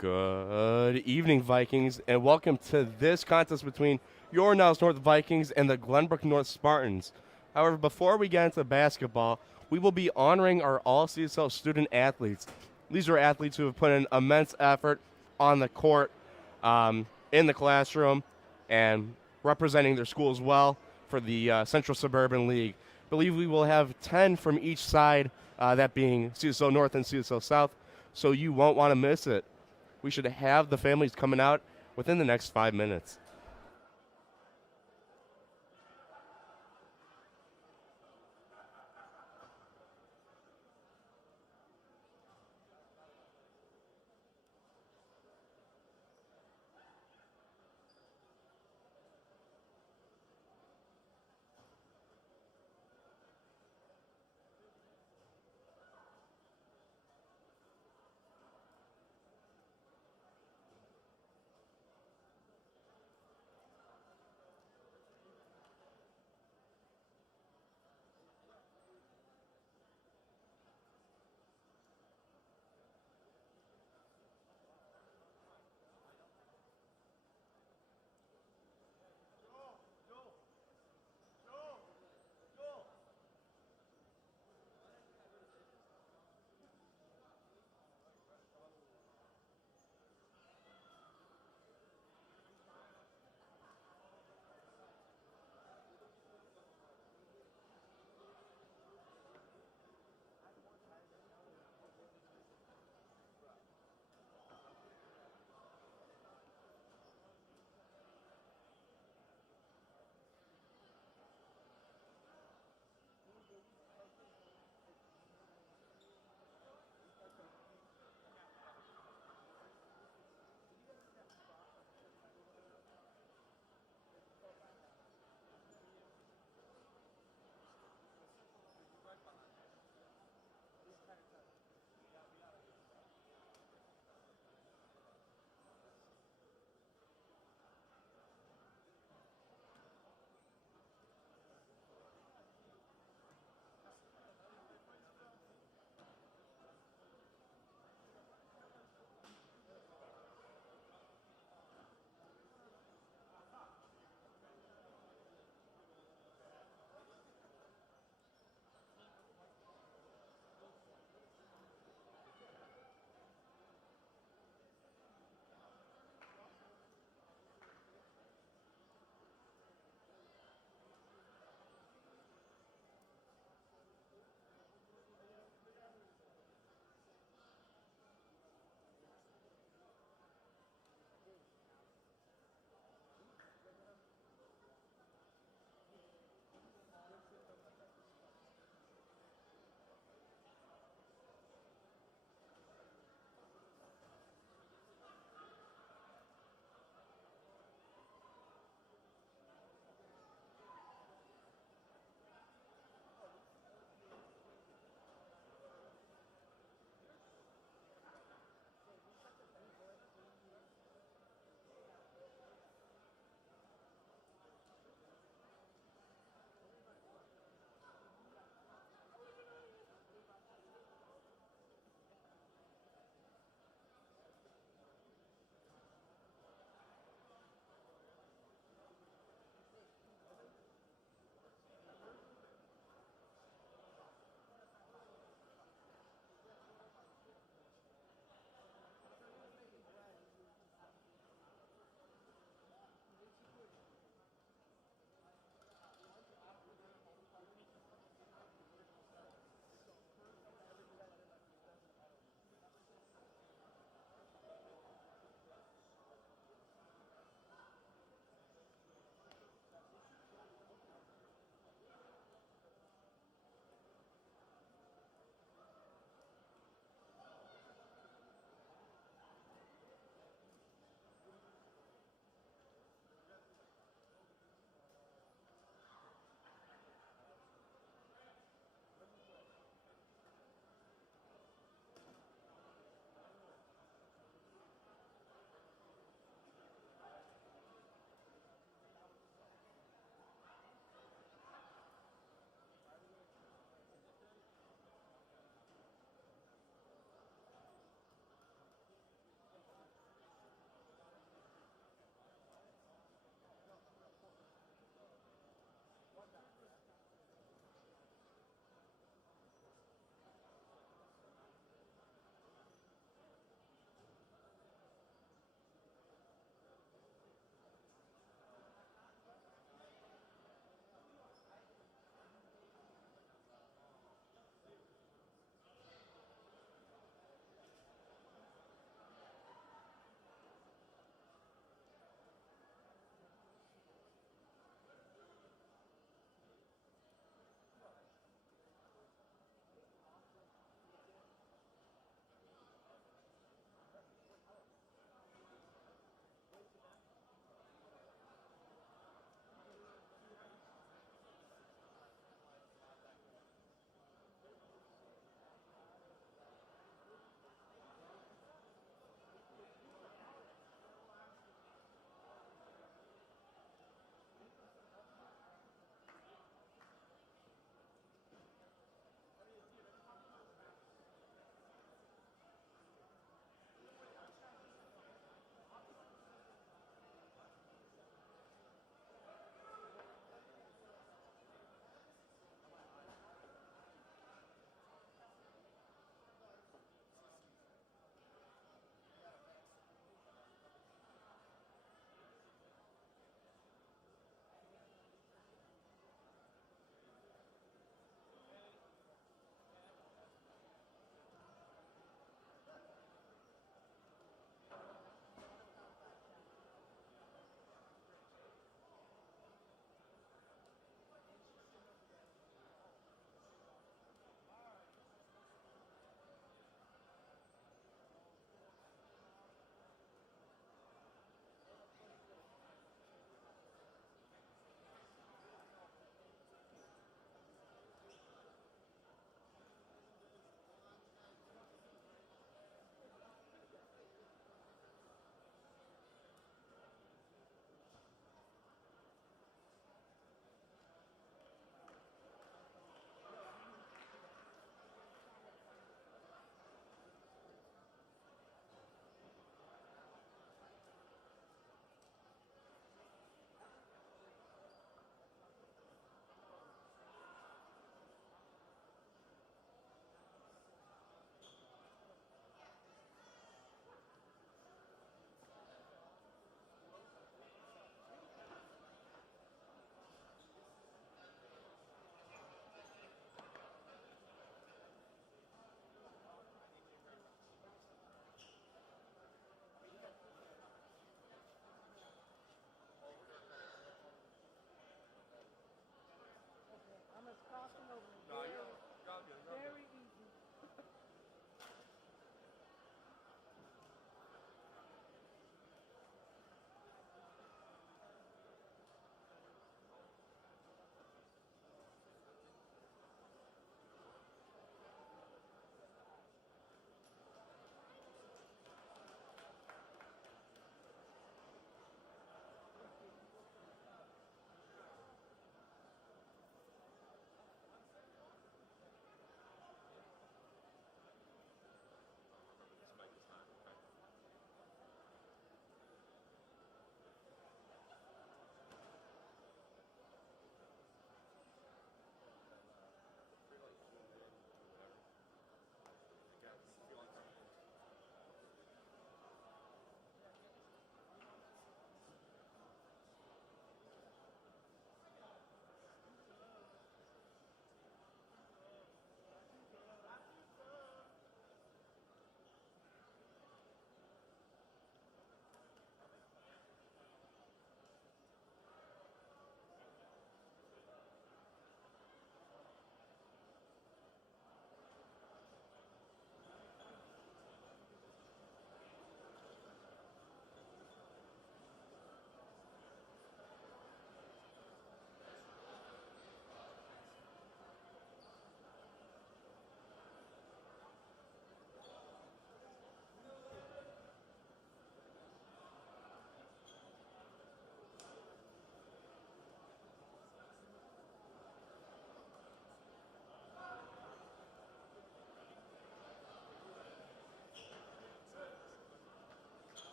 Good evening, Vikings, and welcome to this contest between your Niles North Vikings and the Glenbrook North Spartans. However, before we get into basketball, we will be honoring our All-CSL student athletes. These are athletes who have put in immense effort on the court, in the classroom, and representing their schools well for the Central Suburban League. I believe we will have 10 from each side, that being CSL North and CSL South, so you won't want to miss it. We should have the families coming out within the next 5 minutes.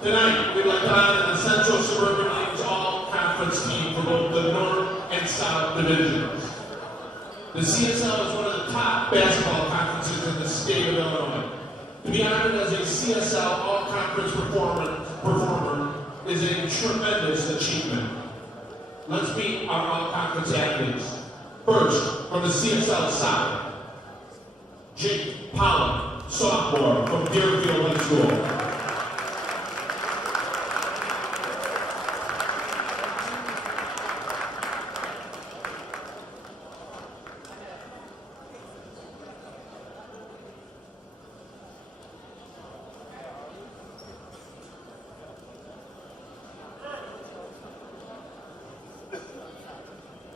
Tonight, we'd like to honor the Central Suburban League's all-conference team for both the North and South divisions. The CSL is one of the top basketball conferences in the state of Illinois. To be honored as a CSL all-conference performer is a tremendous achievement. Let's meet our all-conference athletes. First, from the CSL South, Jake Pollock, sophomore from Deerfield High School.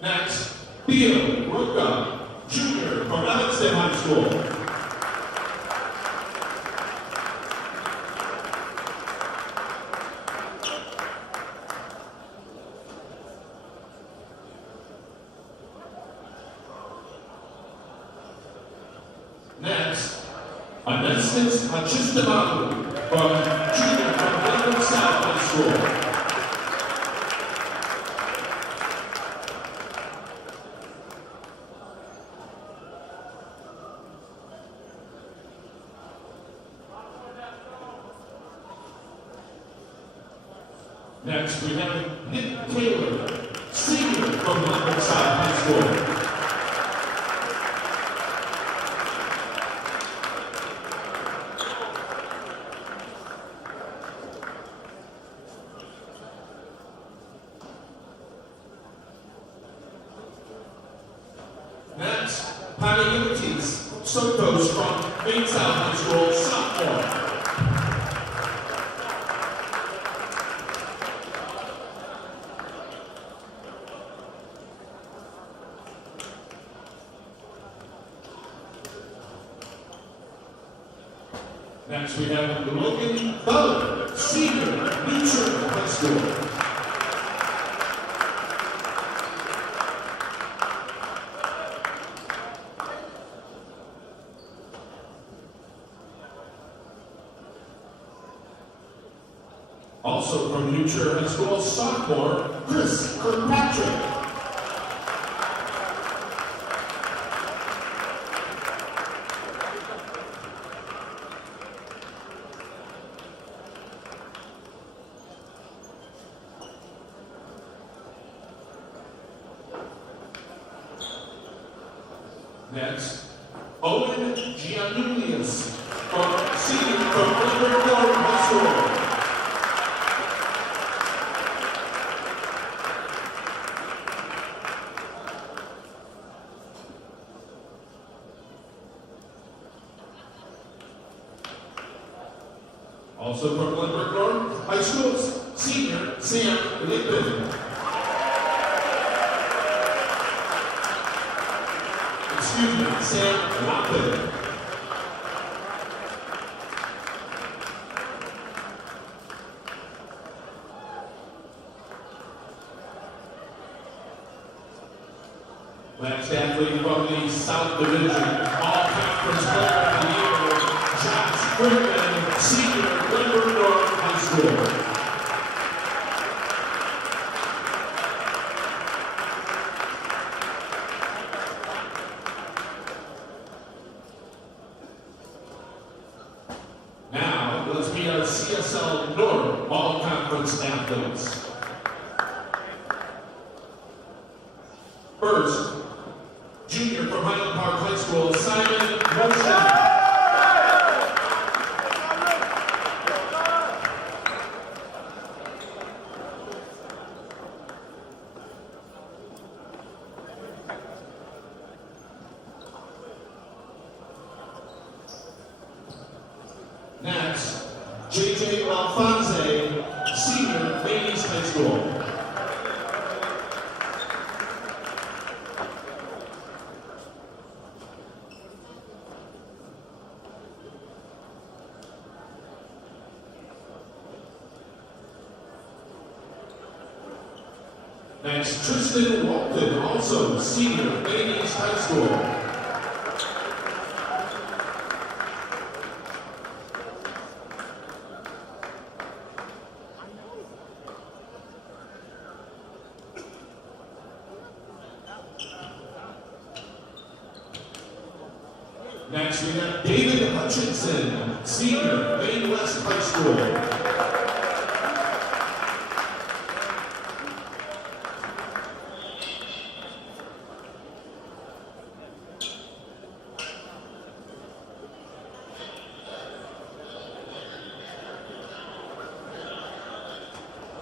Next, Theo Ruka, junior from Evanston High School. Next, Anestis Hachistamadu, junior from Glenbrook South High School. Next, we have Nick Taylor, senior from Glenbrook South High School. Next, Panagiotis Sotos from Main South High School, sophomore. Next, we have Logan Butler, senior, New Church High School. Also from New Church High School, sophomore, Chris Kirkpatrick. Next, Owen Giannulius, senior from Glenbrook North High School. Also from Glenbrook North High School, senior Sam Lippin. Excuse me, Sam Lappin. Last athlete from the South Division, all-conference player of the year, Josh Brickman, senior, Glenbrook North High School. Now, let's meet our CSL North all-conference athletes. First, junior from Highland Park High School, Simon Motion. Next, JJ Alfonse, senior, Ladies High School. Next, Tristan Walton, also senior, Ladies High School. Next, we have David Hutchinson, senior, Maine West High School.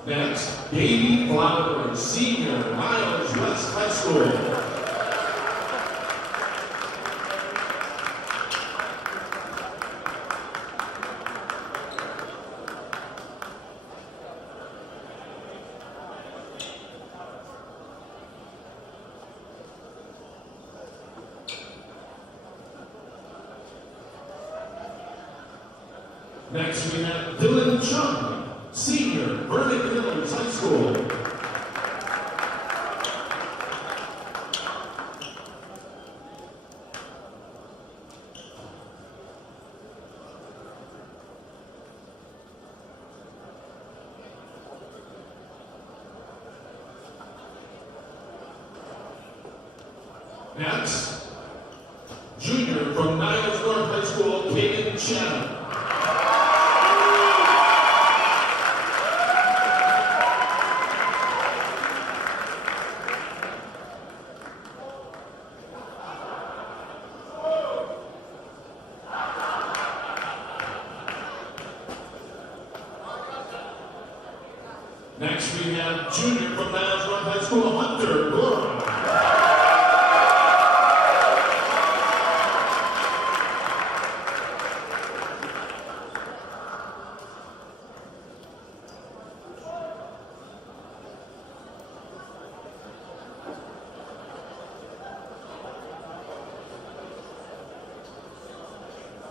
Next, Davey Flower, senior, Niles West High School. Next, we have Dylan Chung, senior, Vernon Hills High School. Next, junior from Niles North High School, Caden Chatham. Next, we have junior from Niles North High School, Hunter Gorham.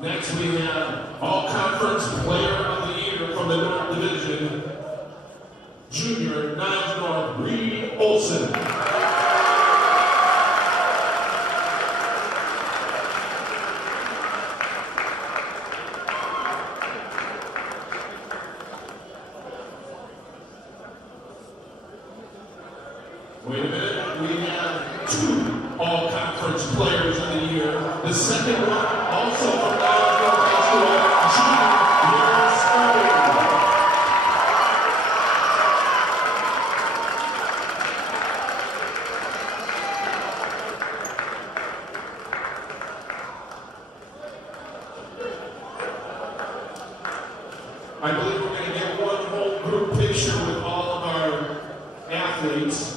Next, we have All-Conference Player of the Year from the North Division, junior, Niles North, Reed Olson. Wait a minute, we have two All-Conference Players of the Year. The second one, also from Niles North High School, junior, Niles North. I believe we're going to get one whole group picture with all of our athletes.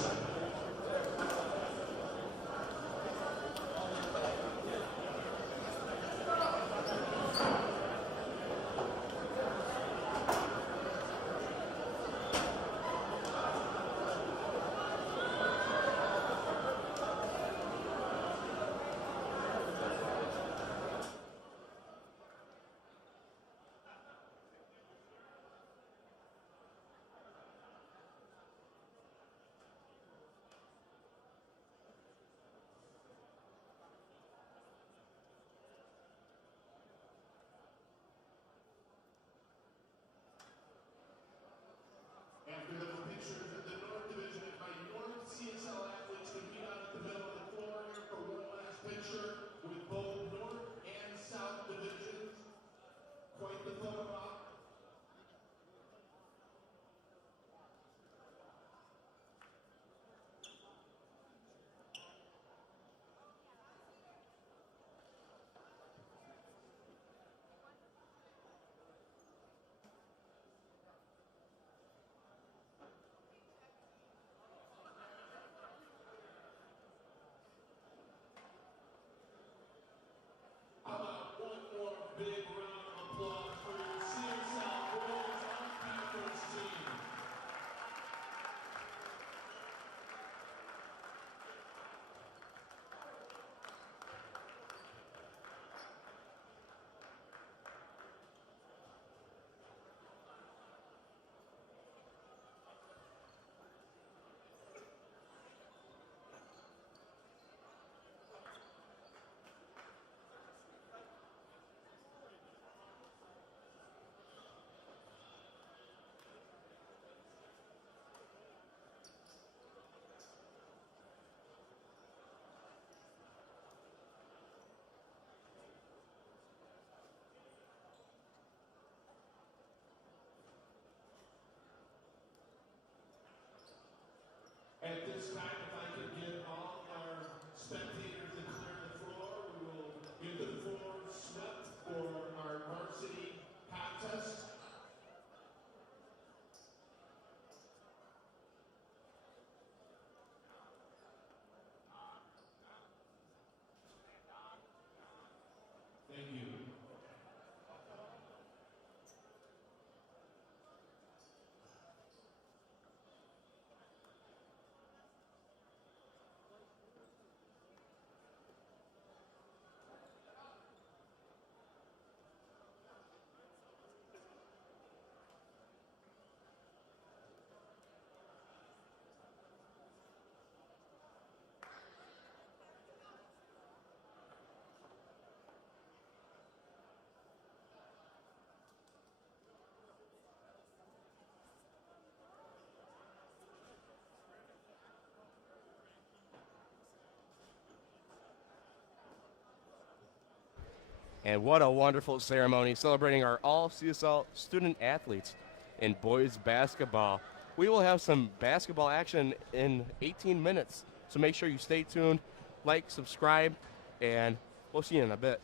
And what a wonderful ceremony celebrating our All-CSL student athletes in boys basketball. We will have some basketball action in 18 minutes, so make sure you stay tuned, like, subscribe, and we'll see you in a bit.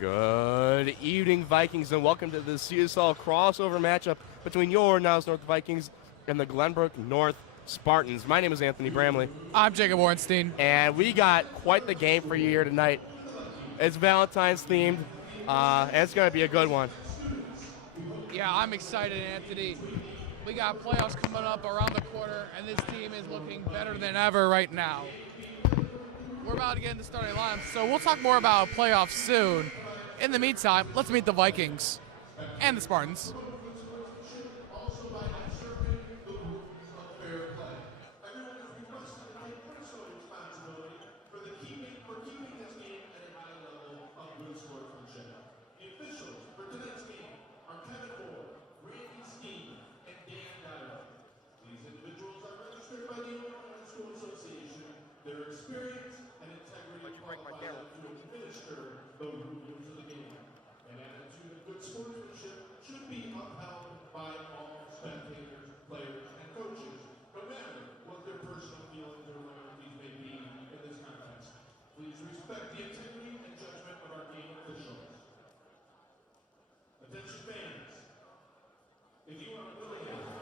Good evening, Vikings, and welcome to the CSL Crossover matchup between your Niles North Vikings and the Glenbrook North Spartans. My name is Anthony Bramley. I'm Jacob Ornstein. And we got quite the game for you here tonight. It's Valentine's themed, and it's going to be a good one. Yeah, I'm excited, Anthony. We got playoffs coming up around the corner, and this team is looking better than ever right now. We're about to get into starting lineup, so we'll talk more about playoffs soon. In the meantime, let's meet the Vikings and the Spartans.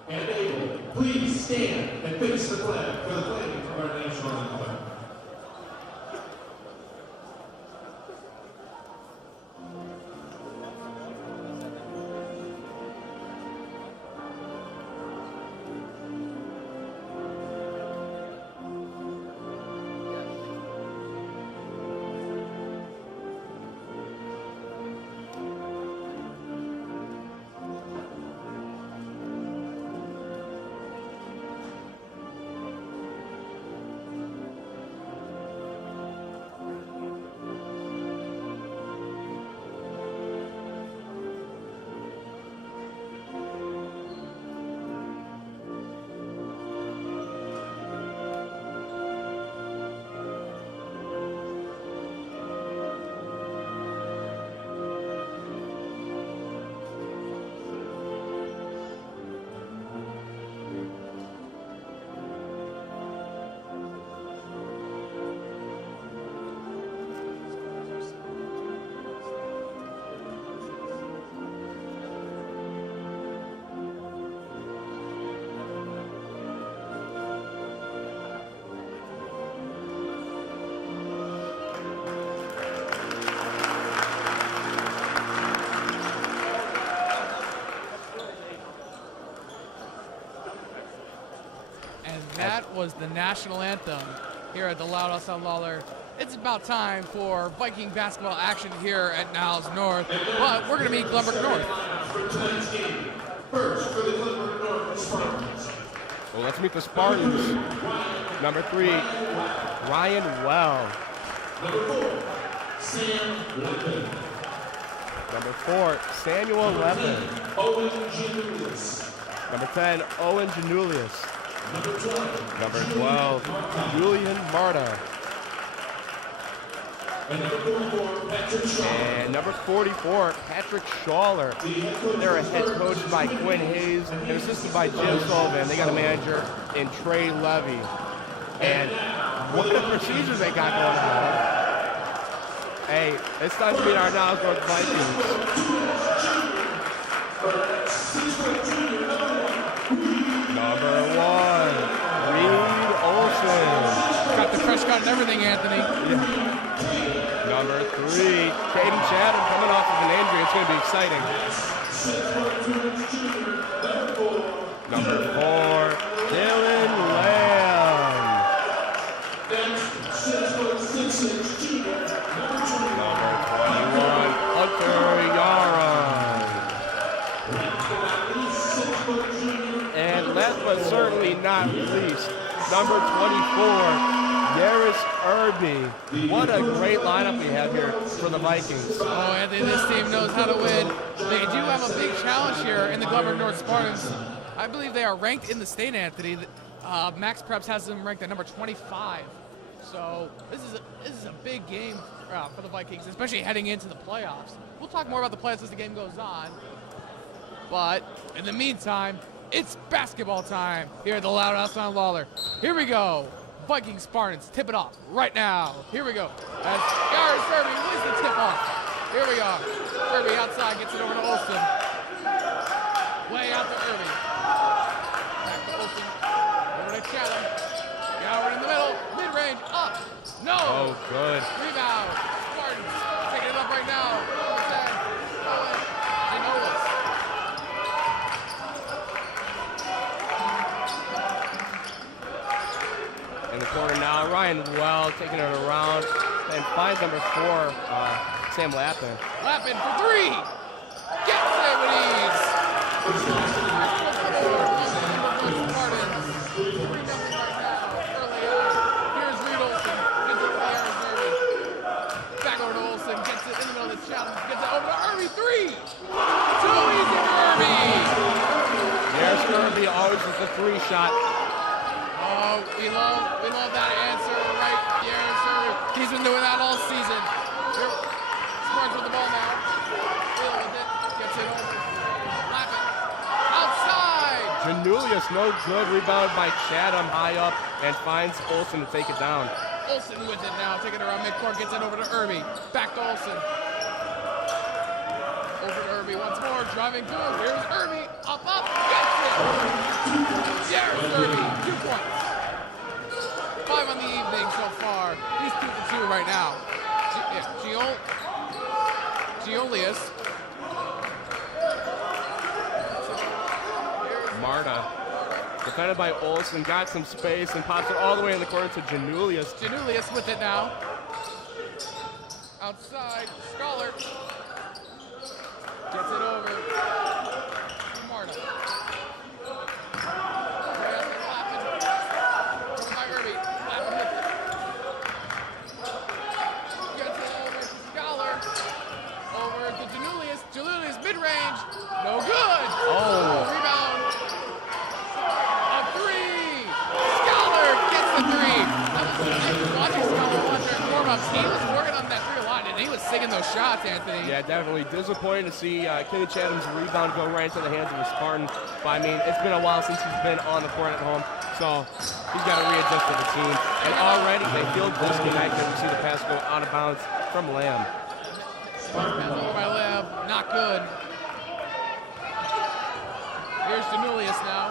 And able, please stand and face the flag for the playing of our national anthem. That was the national anthem here at the Loud Outside Lawler. It's about time for Viking basketball action here at Niles North, but we're going to meet Glenbrook North. For tonight's game, first for the Glenbrook North Spartans. Well, let's meet the Spartans. Number 3, Ryan Well. Number 4, Sam Levin. Number 4, Samuel Levin. Owen Janulis. Number 10, Owen Janulius. Number 12, Number 12, Julian Marta. and number 44, Patrick Shaw. And number 44, Patrick Schaller. They're a head coached by Quinn Hayes and assisted by Jim Sullivan. They got a manager in Trey Levy. And what a procedure they got going on. Hey, it's time to meet our Niles North Vikings. Number 1, Reed Olson. Got the fresh cut and everything, Anthony. Yeah. Number 3, Caden Chatham coming off of an injury. It's going to be exciting. Number 4, Dylan Lamb. Number 21, Hunter Yaron. And last but certainly not least, number 24, Yaris Irby. What a great lineup we have here for the Vikings. Oh, Anthony, this team knows how to win. They do have a big challenge here in the Glenbrook North Spartans. I believe they are ranked in the state, Anthony. Max Preps has them ranked at number 25. So this is a big game for the Vikings, especially heading into the playoffs. We'll talk more about the playoffs as the game goes on. But in the meantime, it's basketball time here at the Loud Outside Lawler. Here we go. Viking Spartans tip it off right now. Here we go. As Yaris Irby wins the tip off. Here we are. Irby outside, gets it over to Olsen. Way out to Irby. Back to Olsen. Over to Chatham. Gower in the middle. Mid-range. Up. No. Oh, good. Rebound. Spartans taking it up right now. Ginolis. In the corner now, Ryan Well taking it around and finds number 4, Sam Lappin. Lappin for 3. Gets it with ease. Spartans. 3-0 right now. Early on. Here's Reed Olsen. Gets it to Aaron Irby. Back over to Olsen. Gets it in the middle of the challenge. Gets it over to Irby. 3. Too easy for Irby. There's Irby always with the 3 shot. Oh, we love that answer right here, sir. He's been doing that all season. Here, Spartans with the ball now. Wheel with it. Gets it over. Lappin. Outside. Janulius, no good. Rebound by Chatham high up and finds Olsen to take it down. Olsen with it now. Taking it around midcourt. Gets it over to Irby. Back to Olsen. Over to Irby once more. Driving through. Here's Irby. Up. Gets it. There's Irby. 2 points. 5 on the evening so far. He's 2-2 right now. Giolius. Marta, defended by Olsen, got some space and pops it all the way in the corner to Janulius. Janulius with it now. Outside. Scholar. Gets it over to Marta. Janulius mid-range, no good. Oh. Rebound. A 3. Scholar gets the 3. I was watching Scholar on their warm-ups. He was working on that 3 a lot, and he was singing those shots, Anthony. Yeah, definitely disappointing to see Kenny Chatham's rebound go right into the hands of the Spartan. But I mean, it's been a while since he's been on the court at home, so he's got to readjust to the team. And already they feel disconnected. We see the pass go out of bounds from Lamb. Pass over by Lamb, not good. Here's Janulius now.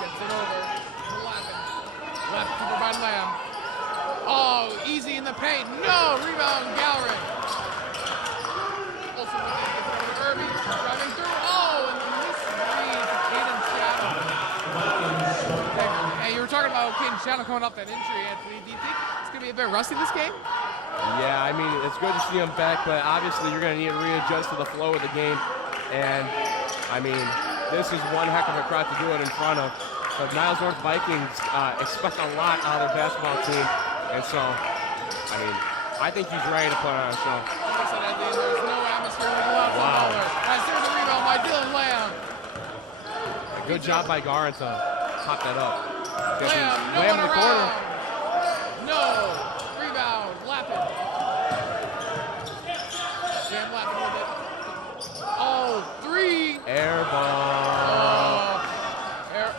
Gets it over to Lappin. Left over by Lamb. Oh, easy in the paint. No, rebound, Gowron. Also, gets it over to Irby. Driving through. Oh, and the misread to Caden Chatham. Hey, you were talking about Caden Chatham coming off that injury, Anthony. Do you think it's going to be a bit rusty this game? Yeah, I mean, it's good to see him back, but obviously you're going to need to readjust to the flow of the game. And, I mean, this is one heck of a crowd to do it in front of. But Niles North Vikings expect a lot out of their basketball team. And so, I mean, I think he's ready to put on a show. Like I said, Anthony, there's no atmosphere like a lot. Wow. As there's a rebound by Dylan Lamb. A good job by Garin to pop that up. Lamb, no Lamb one in the corner. around. No. Rebound, Lappin. Sam Lappin with it. Oh, 3. Air ball.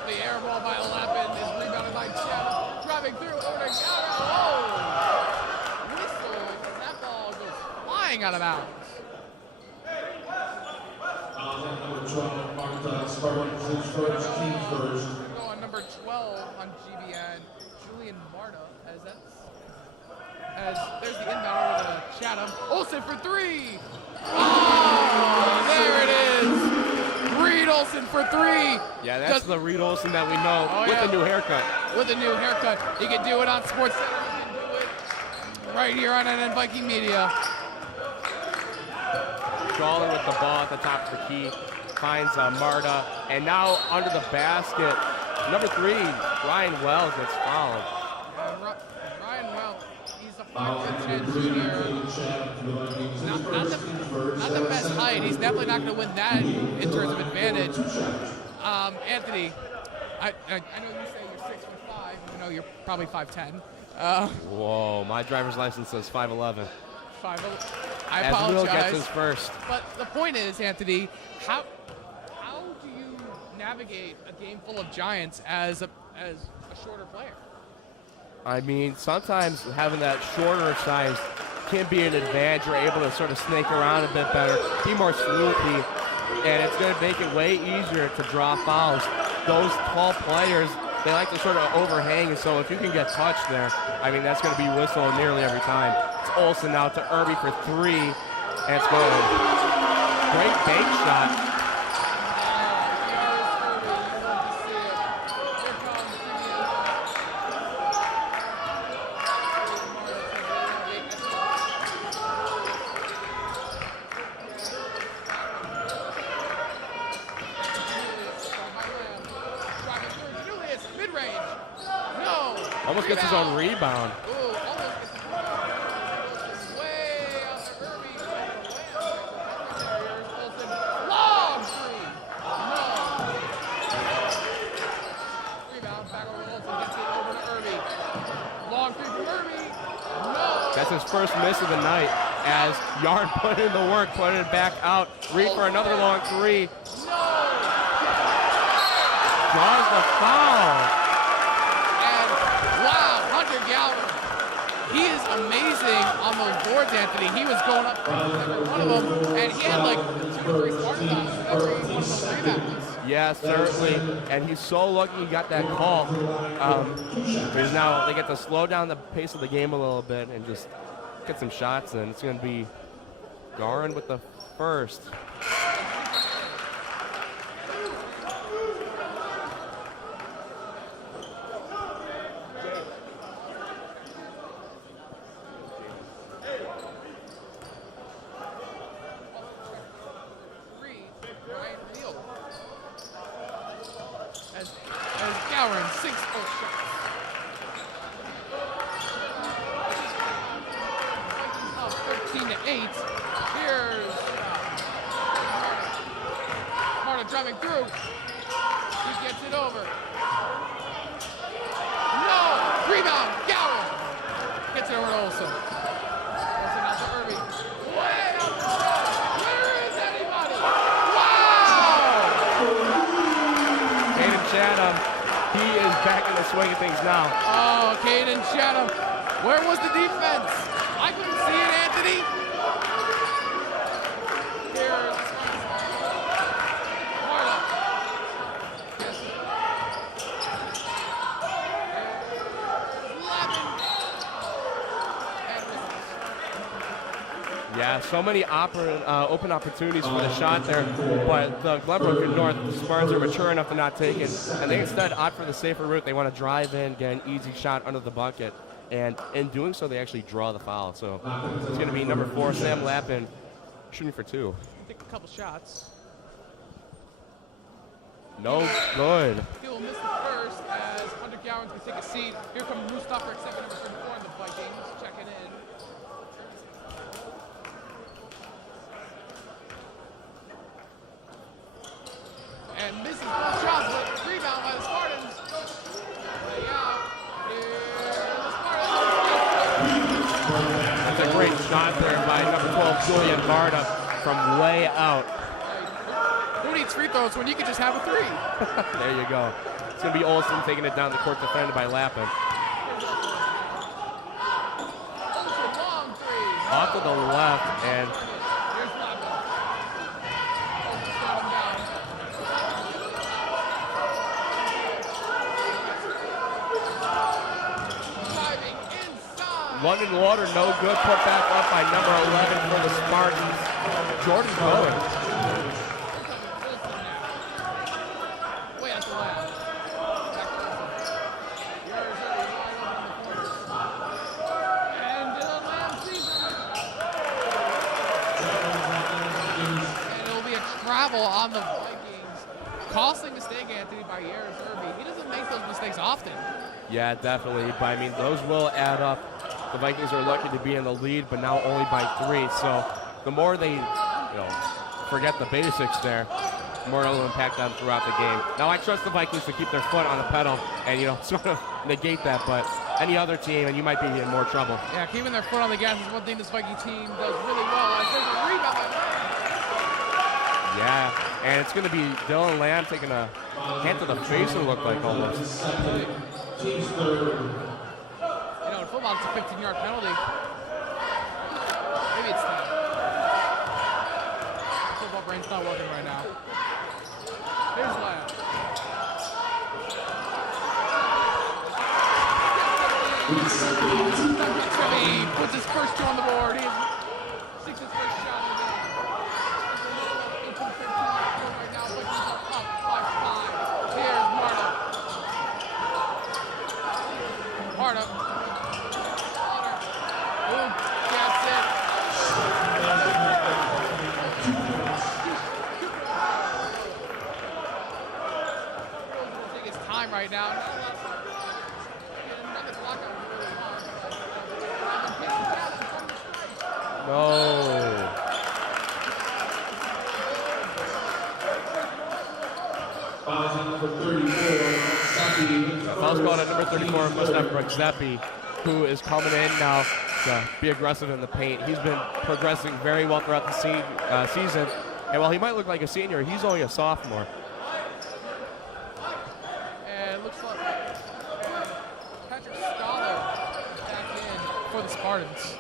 The air ball by Lappin is rebounded by Chatham. Driving through over to Gowron. Oh. Whistle. That ball goes flying out of bounds. Number 12, Marta, Spartans is first, team first. We're going number 12 on GBN, Julian Marta, as there's the inbound over to Chatham. Olsen for 3. Oh, there it is. Reed Olsen for 3. Yeah, that's the Reed Olsen that we know with the new haircut. With a new haircut. He can do it on Sports Center. He can do it right here on NN Viking Media. Scholar with the ball at the top of the key. Finds Marta. And now under the basket, number 3, Ryan Wells gets fouled. Ryan Wells, he's a 5'10" junior. Not the best height. He's definitely not going to win that in terms of advantage. Anthony, I know you say you're 6'5". I know you're probably 5'10". Whoa, my driver's license says 5'11". I As apologize. Will gets his first. But the point is, Anthony, how do you navigate a game full of giants as a shorter player? I mean, sometimes having that shorter size can be an advantage. You're able to sort of snake around a bit better, be more swoopy, and it's going to make it way easier to draw fouls. Those tall players, they like to sort of overhang, and so if you can get touched there, I mean, that's going to be whistled nearly every time. It's Olsen now to Irby for 3, and it's good. Great bank shot. Almost gets his own rebound. Ooh, almost gets his rebound. Goes way out to Irby. Long three. No. Rebound back over to Olsen. Gets it over to Irby. Long three from Irby. No. That's his first miss of the night as Yarn put in the work, put it back out. Reed for another long 3. No. Draws the foul. He is amazing on those boards, Anthony. He was going up for every one of them, and he had like 2 or 3 Spartans on every one of those rebounds. Yeah, certainly. And he's so lucky he got that call. Because now they get to slow down the pace of the game a little bit and just get some shots in. It's going to be Garin with the first. Garin, 6 full shots. Up 13-8. Here's Marta driving through. He gets it over. No! Rebound! Garin! Gets it over to Olsen. Olsen out to Irby. Way out the front. Where is anybody? Wow! Caden Chatham. He is back in the swing of things now. Oh, Caden Chatham. Where was the defense? I couldn't see it, Anthony. Here's Marta. Yes. 11. Yeah, so many open opportunities for the shot there, but the Glenbrook North Spartans are mature enough to not take it, and they instead opt for the safer route. They want to drive in, get an easy shot under the bucket, and in doing so, they actually draw the foul. So it's going to be number 4, Sam Lappin, shooting for 2. Take a couple shots. No good. He will miss the first as Hunter Garin's going to take a seat. Here comes Mustafa at second, number 34 in the Vikings, checking in. And misses both shots, but rebound by the Spartans. Way out. Here the Spartans. That's a great shot there by number 12, Julian Marta, from way out. Who needs free throws when you can just have a 3? There you go. It's going to be Olsen taking it down the court, defended by Lappin. Olsen, long 3. Off to the left, and Here's Lappin. Olsen shot him down. Driving inside. London Water, no good. Put back up by number 11 for the Spartans. Jordan Cohen. Way out the left. Back to Olsen. Here's Irby wide open in the corner. And Dylan Lamb sees him. And it'll be a travel on the Vikings. Costly mistake, Anthony, by Yaris Irby. He doesn't make those mistakes often. Yeah, definitely. But I mean, those will add up. The Vikings are lucky to be in the lead, but now only by 3. So the more they, forget the basics there, the more it'll impact them throughout the game. Now I trust the Vikings to keep their foot on the pedal and sort of negate that. But any other team, and you might be in more trouble. Yeah, keeping their foot on the gas is one thing this Viking team does really well. As there's a rebound by Lamb. Yeah, and it's going to be Dylan Lamb taking a hand to the face, it looked like almost. Team's third. about it's a 15-yard penalty. Maybe it's 10. Football brain's not working right now. Here's Lamb. He puts his first two on the board. He seeks his first shot of the game. 18-15 right now, but he's up by 5. Here's Marta. Marta. Boom. That's it. He'll take his time right now. No. Foul's called at number 34, Mustafa Zeppi, who is coming in now to be aggressive in the paint. He's been progressing very well throughout the season, and while he might look like a senior, he's only a sophomore. And it looks like Patrick Stoller back in for the Spartans.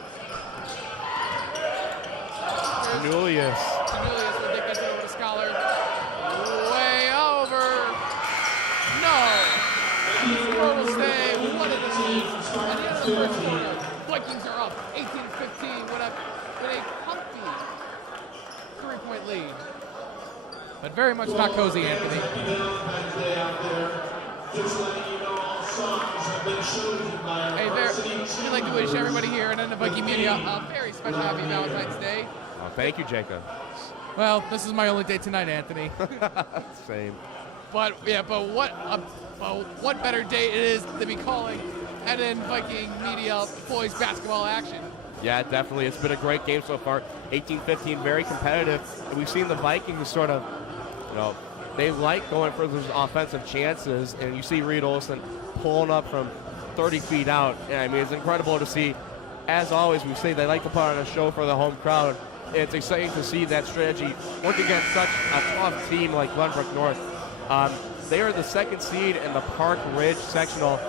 Cornelius will get it over to Scholar. Way over. No. Score will stay. What it is. And the other first quarter, Vikings are up 18-15 with a comfy 3-point lead. But very much not cozy, Anthony. Hey, we'd like to wish everybody here and in the Viking media a very special happy Valentine's Day. Oh, thank you, Jacob. Well, this is my only day tonight, Anthony. Same. But what better day it is to be calling NN Viking media boys basketball action. Yeah, definitely. It's been a great game so far. 18-15, very competitive. And we've seen the Vikings sort of, they like going for those offensive chances. And you see Reed Olson pulling up from 30 feet out. And I mean, it's incredible to see. As always, we say they like to put on a show for the home crowd. It's exciting to see that strategy work against such a tough team like Glenbrook North. They are the second seed in the Park Ridge sectional.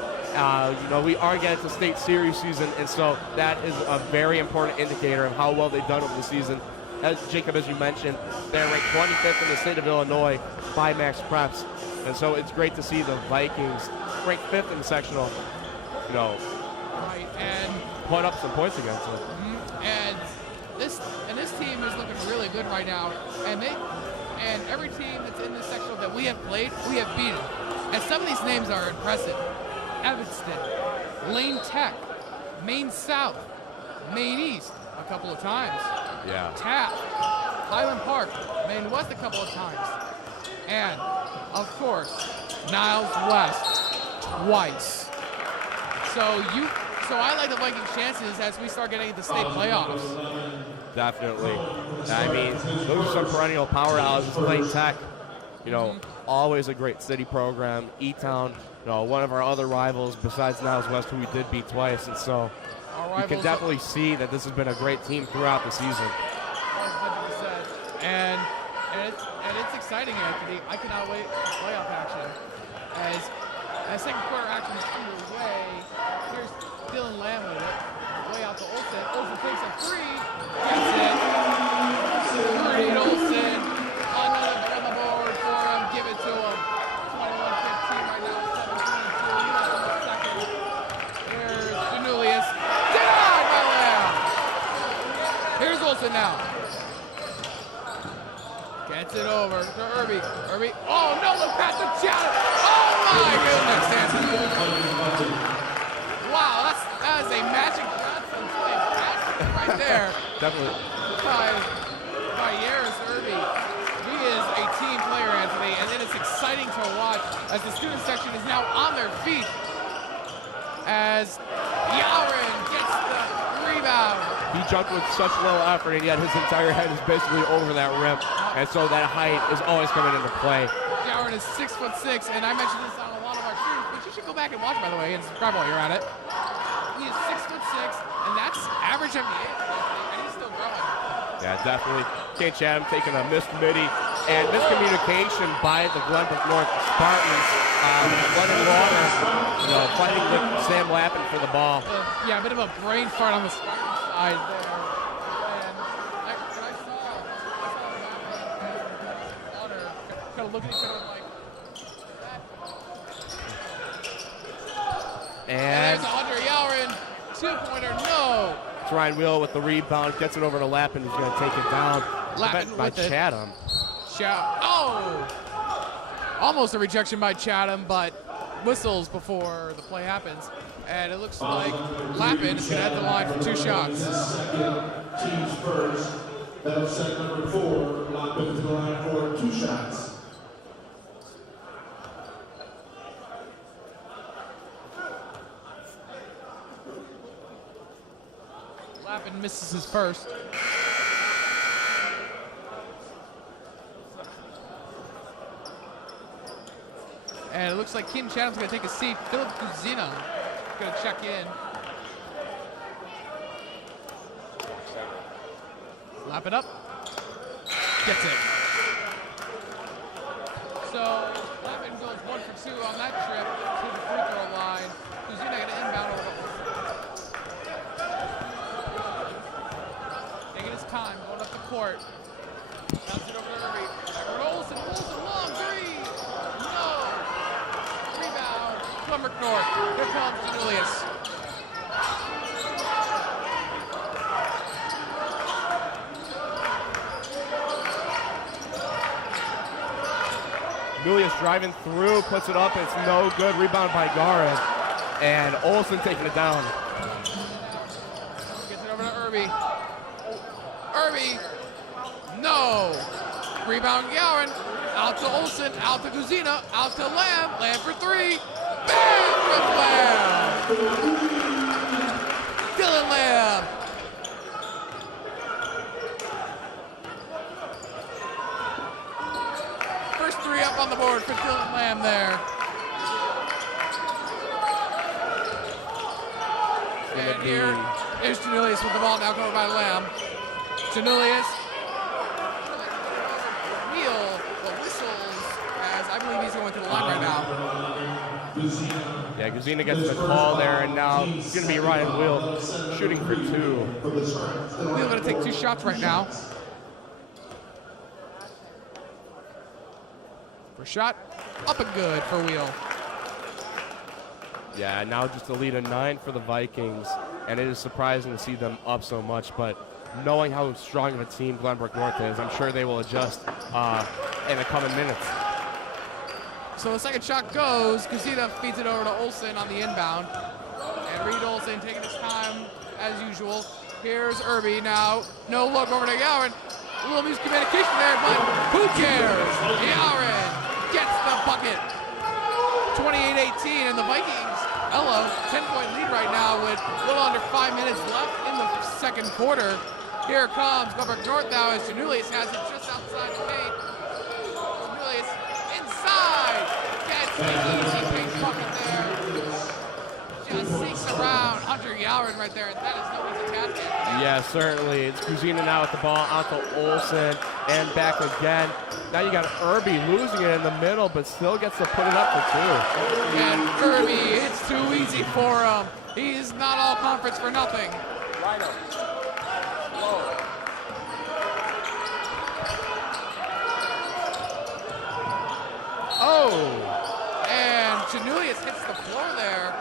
We are getting to state series season, and so that is a very important indicator of how well they've done over the season. As Jacob, as you mentioned, they're ranked 25th in the state of Illinois by Max Preps, and so it's great to see the Vikings ranked 5th in the sectional, right, and put up some points against them. And this team is looking really good right now, and every team that's in this sectional that we have played, we have beaten. And some of these names are impressive. Evanston, Lane Tech, Maine South, Maine East a couple of times. Yeah. Taft, Highland Park, Maine West a couple of times. And, of course, Niles West twice. So I like the Vikings' chances as we start getting into state playoffs. Definitely. I mean, those are some perennial powerhouses. Lane Tech, always a great city program. E-Town, one of our other rivals besides Niles West, who we did beat twice. And so you can definitely see that this has been a great team throughout the season. 100%. And it's exciting, Anthony. I cannot wait for playoff action. As second quarter action is underway, here's Dylan Lamb with it. Way out to Olsen. Olsen takes a three. Gets it. Reed Olsen. Another on the board for him. Give it to him. 21-15 right now. 7-22. Here's Cornelius. Denied by Lamb. Here's Olsen now. Gets it over to Irby. Irby. Oh no, the pass to challenge. Oh my goodness, Anthony. Wow, that is a Magic Johnson pass right there. Definitely. By Yaris Irby. He is a team player, Anthony, and it is exciting to watch as the student section is now on their feet as Yaurin gets the rebound. He jumped with such low effort, and yet his entire head is basically over that rim, and so that height is always coming into play. Yaurin is 6'6", and I mentioned this on a lot of our streams, but you should go back and watch, by the way, and subscribe while you're at it. He is 6'6", and that's average NBA, and he's still growing. Yeah, definitely. Kane Chatham taking a missed midi And miscommunication by the Glenbrook North Spartans. Running water, fighting with Sam Lappin for the ball. Yeah, a bit of a brain fart on the Spartan side there. And I saw water kind of looking at each other like that. And there's Andre Yaurin, 2-pointer, no. It's Ryan Wheel with the rebound, gets it over to Lappin, who's going to take it down. Lappin by with it. Chatham. Oh! Almost a rejection by Chatham, but whistles before the play happens. And it looks like Lappin is going to head the line for 2 shots. Teams first. That'll set number 4, Lappin to the line for 2 shots. Lappin misses his first. And it looks like Keaton Chatham's going to take a seat. Philip Kuzina is going to check in. Lap it up. Gets it. So Lappin goes 1 for 2 on that trip to the free throw line. Kuzina going to inbound over to taking his time, going up the court. Bounce it over to Irby. Edward Olsen, long three. No. Rebound. Glenbrook North. Here comes Julius. Julius driving through, puts it up, it's no good. Rebound by Garin. And Olsen taking it down. Gets it over to Irby. Irby. No. Rebound Gowan. Out to Olsen. Out to Kuzina. Out to Lamb. Lamb for 3. Bang from Lamb. Dylan Lamb. First 3 up on the board for Dylan Lamb there. And here is Janulius with the ball now going by Lamb. Janulius. Wheel the whistles as I believe he's going to the line right now. Yeah, Guzina gets the call there, and now it's going to be Ryan Wheel shooting for 2. Wheel going to take 2 shots right now. First shot, up and good for Wheel. Yeah, now just a lead of 9 for the Vikings, and it is surprising to see them up so much, but knowing how strong of a team Glenbrook North is, I'm sure they will adjust in the coming minutes. So the second shot goes, Kuzina feeds it over to Olsen on the inbound, and Reed Olsen taking his time as usual. Here's Irby now, no look over to Gowan. A little miscommunication there, but who cares? Gowan gets the bucket. 28-18, and the Vikings, 10-point lead right now with a little under 5 minutes left in the second quarter. Here comes Glenbrook North now as Janulius has it just outside the paint. Janulius inside, gets the easy paint bucket there. Just sneaks around Hunter Yaurin right there, and that is no easy basket. Yeah, certainly. It's Kuzina now with the ball, out to Olsen, and back again. Now you got Irby losing it in the middle, but still gets to put it up for 2. And Irby, it's too easy for him. He's not all conference for nothing. Oh! And Janulius hits the floor there.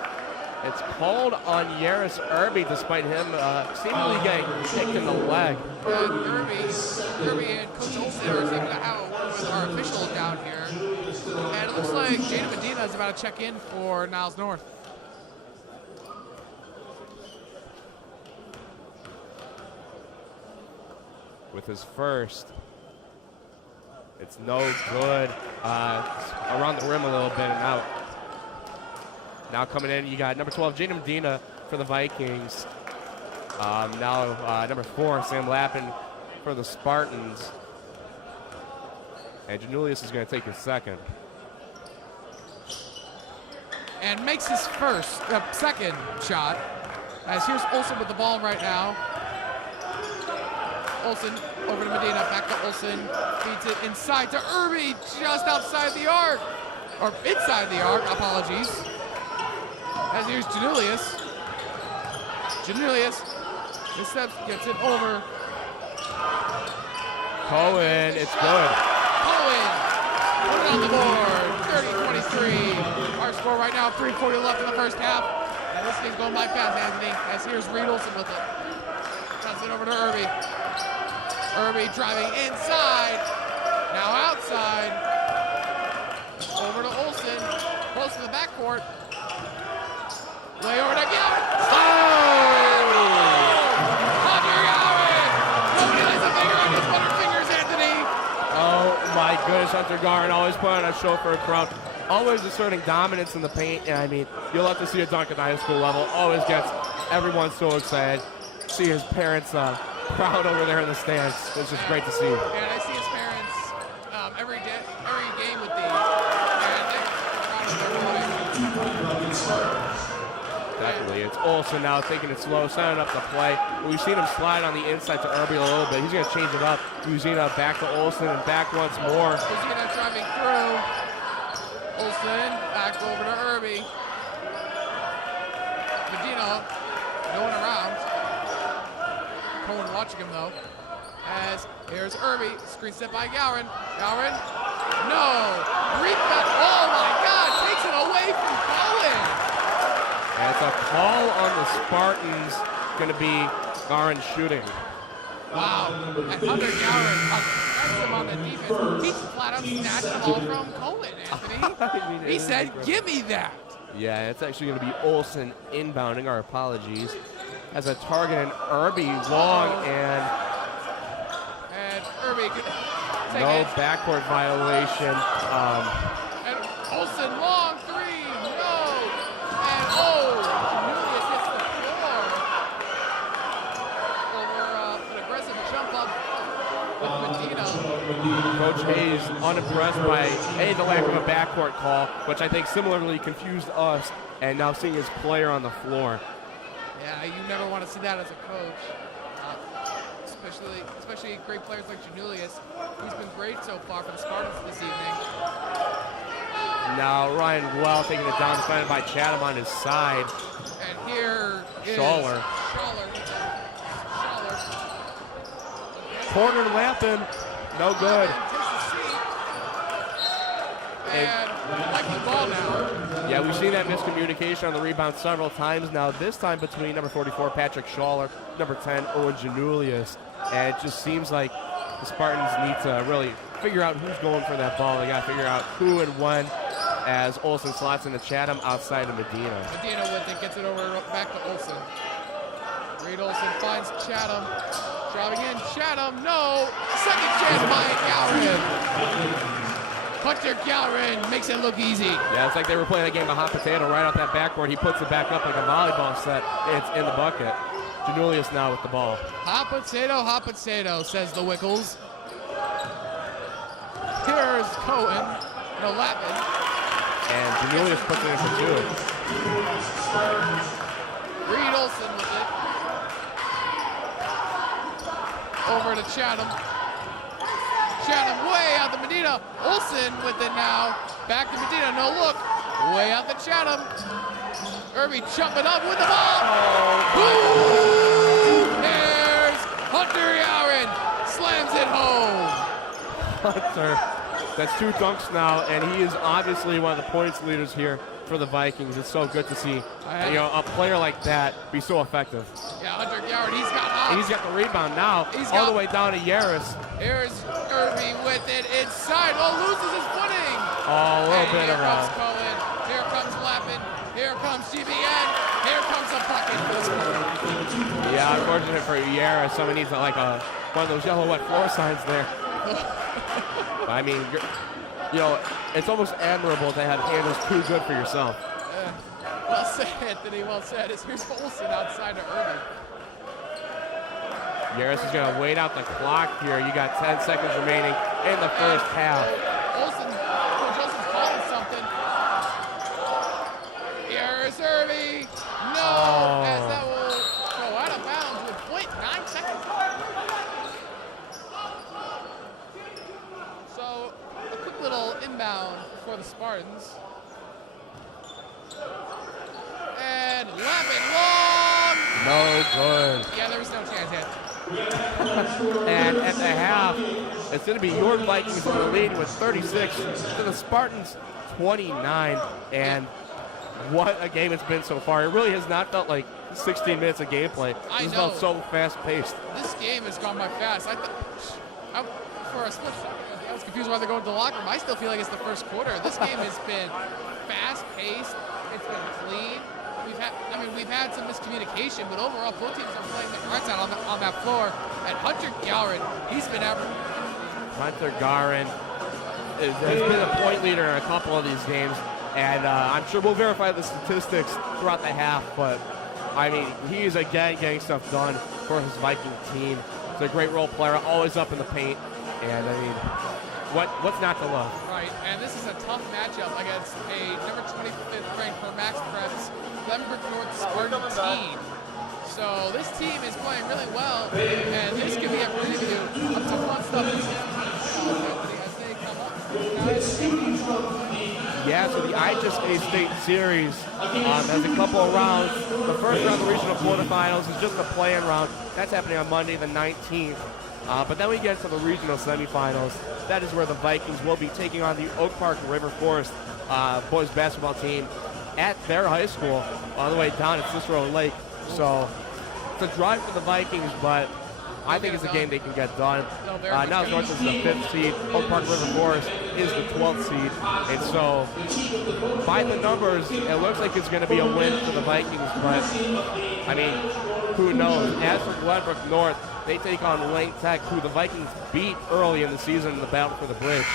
It's called on Yaris Irby, despite him seemingly getting kicked in the leg. And Irby and Coach Olsen are seeming to have a word with our official down here. And it looks like Jaden Medina is about to check in for Niles North. With his first, it's no good. Around the rim a little bit and out. Now coming in, you got number 12, Jaden Medina for the Vikings. Now number 4, Sam Lappin for the Spartans. And Janulius is going to take his second. And makes his second shot. As here's Olsen with the ball right now. Olsen over to Medina, back to Olsen, feeds it inside to Irby, just outside the arc, or inside the arc, apologies. As here's Janulius. Janulius, this steps, gets it over. Cohen, it's good. Cohen, put it on the board, 30-23. Our score right now, 3:40 left in the first half. And this game's going by fast, Anthony, as here's Reed Olsen with it. Cuts it over to Irby. Irby driving inside, now outside. Over to Olsen, close to the backcourt. Way over to Gilbert. Oh my goodness, Hunter Garn always putting on a show for a crowd. Always asserting dominance in the paint. And I mean, you'll have to see a dunk at the high school level. Always gets everyone so excited. See his parents proud over there in the stands. It's just great to see. And I see his parents every game with these. And they're proud of their boy. Definitely. It's Olsen now taking it slow, setting up the play. We've seen him slide on the inside to Irby a little bit. He's going to change it up. Uzina back to Olsen and back once more. Uzina driving through. Olsen back over to Irby. Medina going around. Cohen watching him though. As here's Irby. Screen set by Gowron. Gowron. No. Rebound. Oh my God. Takes it away from Cohen. And it's a call on the Spartans. Going to be Garn shooting. Wow. And Hunter Gowron aggressive on the defense. He flat out snatched the ball from Cohen, Anthony. I mean, He said, give me that. Yeah, it's actually going to be Olsen inbounding. Our apologies. As a target in Irby long and Irby no backcourt violation. And Olsen long three, no. And Janulius hits the floor. Over an aggressive jump up with Medina. Coach Hayes unimpressed by the lack of a backcourt call, which I think similarly confused us, and now seeing his player on the floor. Yeah, you never want to see that as a coach. Especially great players like Janulius, who's been great so far for the Spartans this evening. Now Ryan Well taking it down, defended by Chatham on his side. And here is Schaller. Corner Lampin, no good. And like the ball now. Yeah, we've seen that miscommunication on the rebound several times now. This time between number 44, Patrick Schaller, number 10, Owen Janulius. And it just seems like the Spartans need to really figure out who's going for that ball. They got to figure out who and when, as Olsen slots into Chatham outside of Medina. Medina with it, gets it over back to Olsen. Reed Olsen finds Chatham. Driving in, Chatham, no! Second chance by Gowron. Hunter Gowron makes it look easy. Yeah, it's like they were playing a game of hot potato right off that backboard. He puts it back up like a volleyball set. It's in the bucket. Janulius now with the ball. Hot potato, says the Wickles. Here's Cohen. No, Lappin. And Janulius puts it in for two. Reed Olsen with it. Over to Chatham. Chatham way out to Medina. Olsen with it now. Back to Medina, no look. Way out to Chatham. Irby jumping up with the ball. Ooh! There's Hunter Gowron. Slams it home. Hunter, that's two dunks now, and he is obviously one of the points leaders here for the Vikings. It's so good to see a player like that be so effective. Yeah, Hunter Gowron, he's got hops. And he's got the rebound now, all the way down to Yaris. Here's Irby with it inside. Loses his footing. A little bit around. Here comes Cohen. Here comes Lappin. Here comes GBN. Here comes a bucket. Yeah, unfortunate for Yaris. Someone needs one of those yellow wet floor signs there. I mean, it's almost admirable to have handles too good for yourself. Well said, Anthony. Well said. Here's Olsen outside of Irby. Yaris is going to wait out the clock here. You got 10 seconds remaining in the first half. Coach Olsen's calling something. Here's Irby. No, as that will go out of bounds with 0.9 seconds. No good. Yeah, there was no chance yet. And at the half, it's going to be your Vikings in the lead with 36 to the Spartans 29. And what a game it's been so far. It really has not felt like 16 minutes of gameplay. It's felt so fast-paced. This game has gone by fast. For a split second, I was confused why they're going to the locker room. I still feel like it's the first quarter. This game has been fast-paced. It's been clean. We've had some miscommunication, but overall, both teams are playing the hearts out on that floor. And Hunter Gowron, he's been averaging. Hunter Gowron has been a point leader in a couple of these games, and I'm sure we'll verify the statistics throughout the half, but I mean, he is again getting stuff done for his Viking team. He's a great role player, always up in the paint, and I mean, what's not to love? Right, and this is a tough matchup against a number 25th ranked for max preps Glenbrook North Spartan team. So this team is playing really well, and this could be a preview of some fun stuff as they come up. Yeah, so the IHSA State Series has a couple of rounds. The first round of the regional quarterfinals is just a play-in round. That's happening on Monday the 19th. But then we get to the regional semifinals. That is where the Vikings will be taking on the Oak Park River Forest boys basketball team at their high school all the way down at Cicero Lake. So it's a drive for the Vikings, but I think it's a game they can get done. Niles North is the 5th seed. Oak Park River Forest is the 12th seed. And so by the numbers, it looks like it's going to be a win for the Vikings. But, I mean, who knows? As for Glenbrook North, they take on Lane Tech, who the Vikings beat early in the season in the battle for the bridge.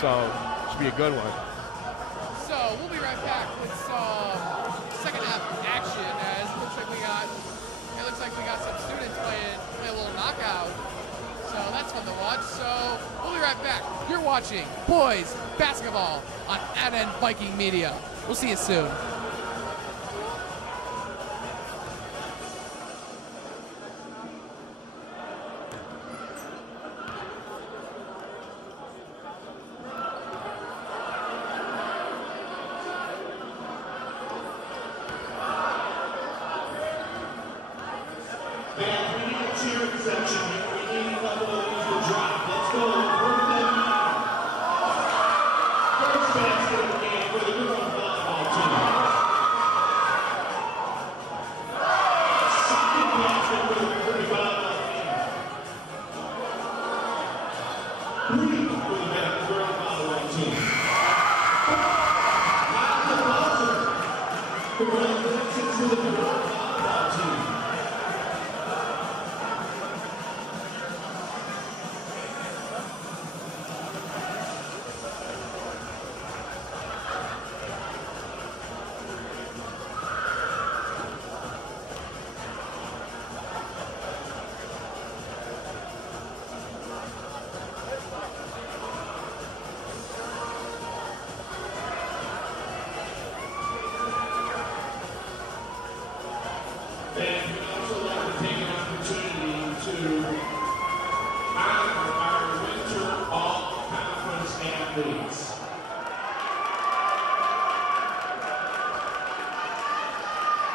So it should be a good one. So we'll be right back with some second half action as it looks like we got some students playing a little knockout. So that's fun to watch. So we'll be right back. You're watching boys basketball on @N Viking Media. We'll see you soon.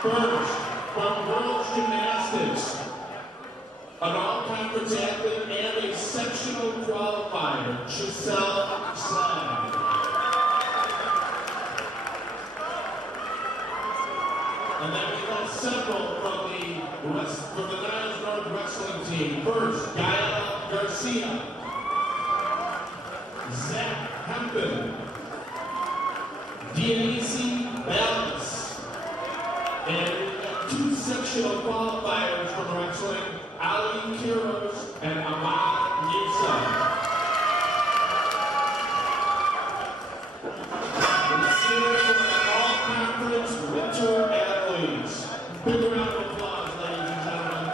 First, from girls gymnastics, an all-conference athlete and a sectional qualifier, CSL Crossover. And then we have several from the Niles North wrestling team. First, Gael Garcia, Zach Hempen, Dionisi Ballas, and we have two sectional qualifiers from wrestling, Ali Kiros and Ahmad Musa. All-conference winter athletes. Big round of applause, ladies and gentlemen.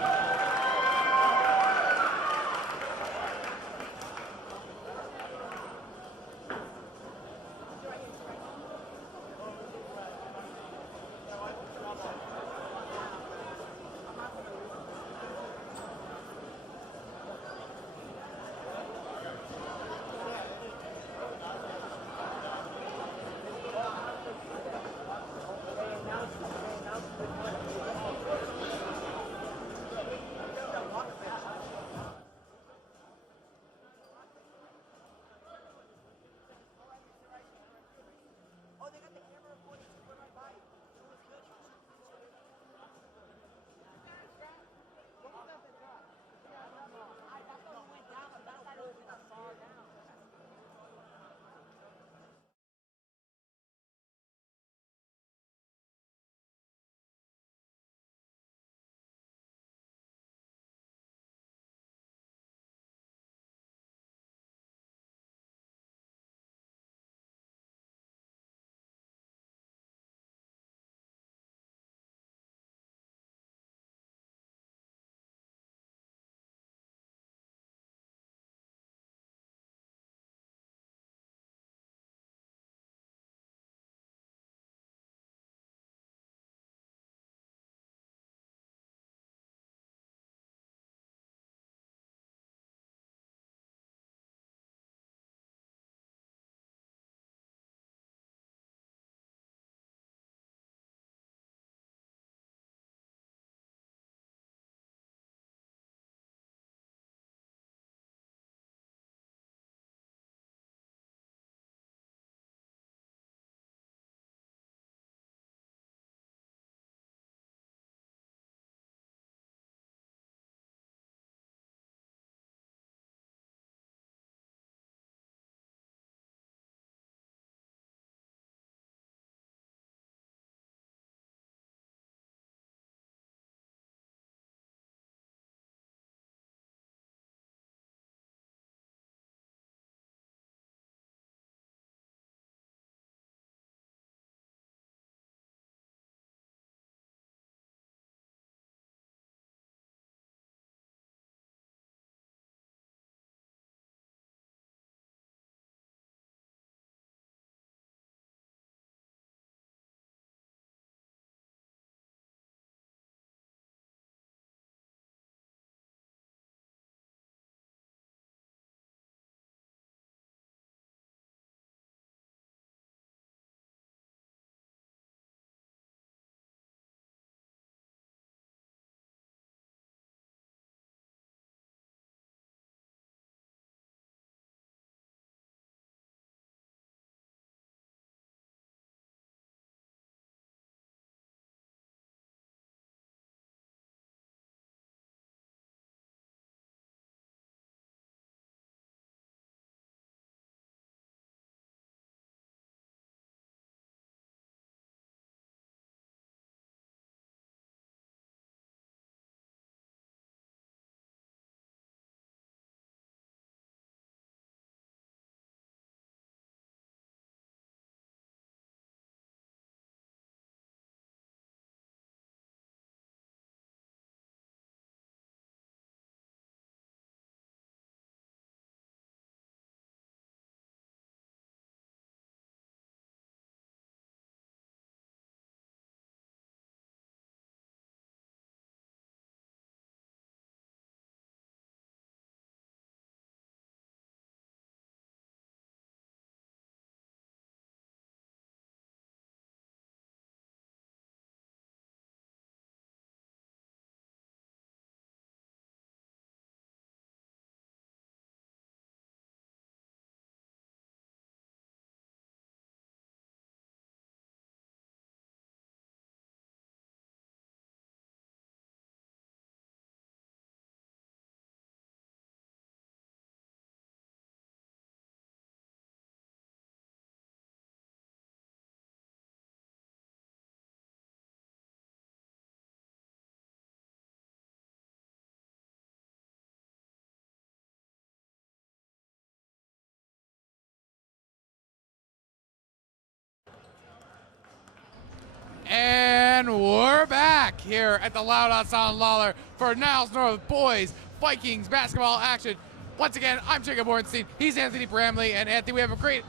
And we're back here at the Loud Outside Lawler for Niles North Boys Vikings basketball action. Once again, I'm Jacob Ornstein. He's Anthony Bramley, and Anthony, we have a great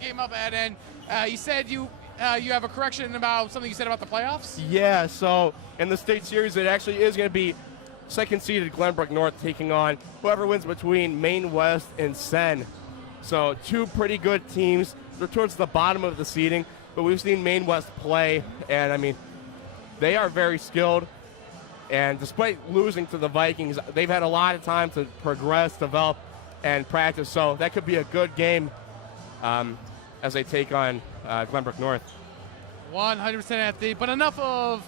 game up ahead. And you said you have a correction about something you said about the playoffs. Yeah. So in the state series, it actually is going to be second-seeded Glenbrook North taking on whoever wins between Maine West and Sen. So two pretty good teams. They're towards the bottom of the seeding, but we've seen Maine West play, and I mean, they are very skilled. And despite losing to the Vikings, they've had a lot of time to progress, develop, and practice. So that could be a good game as they take on Glenbrook North. 100%, Anthony. But enough of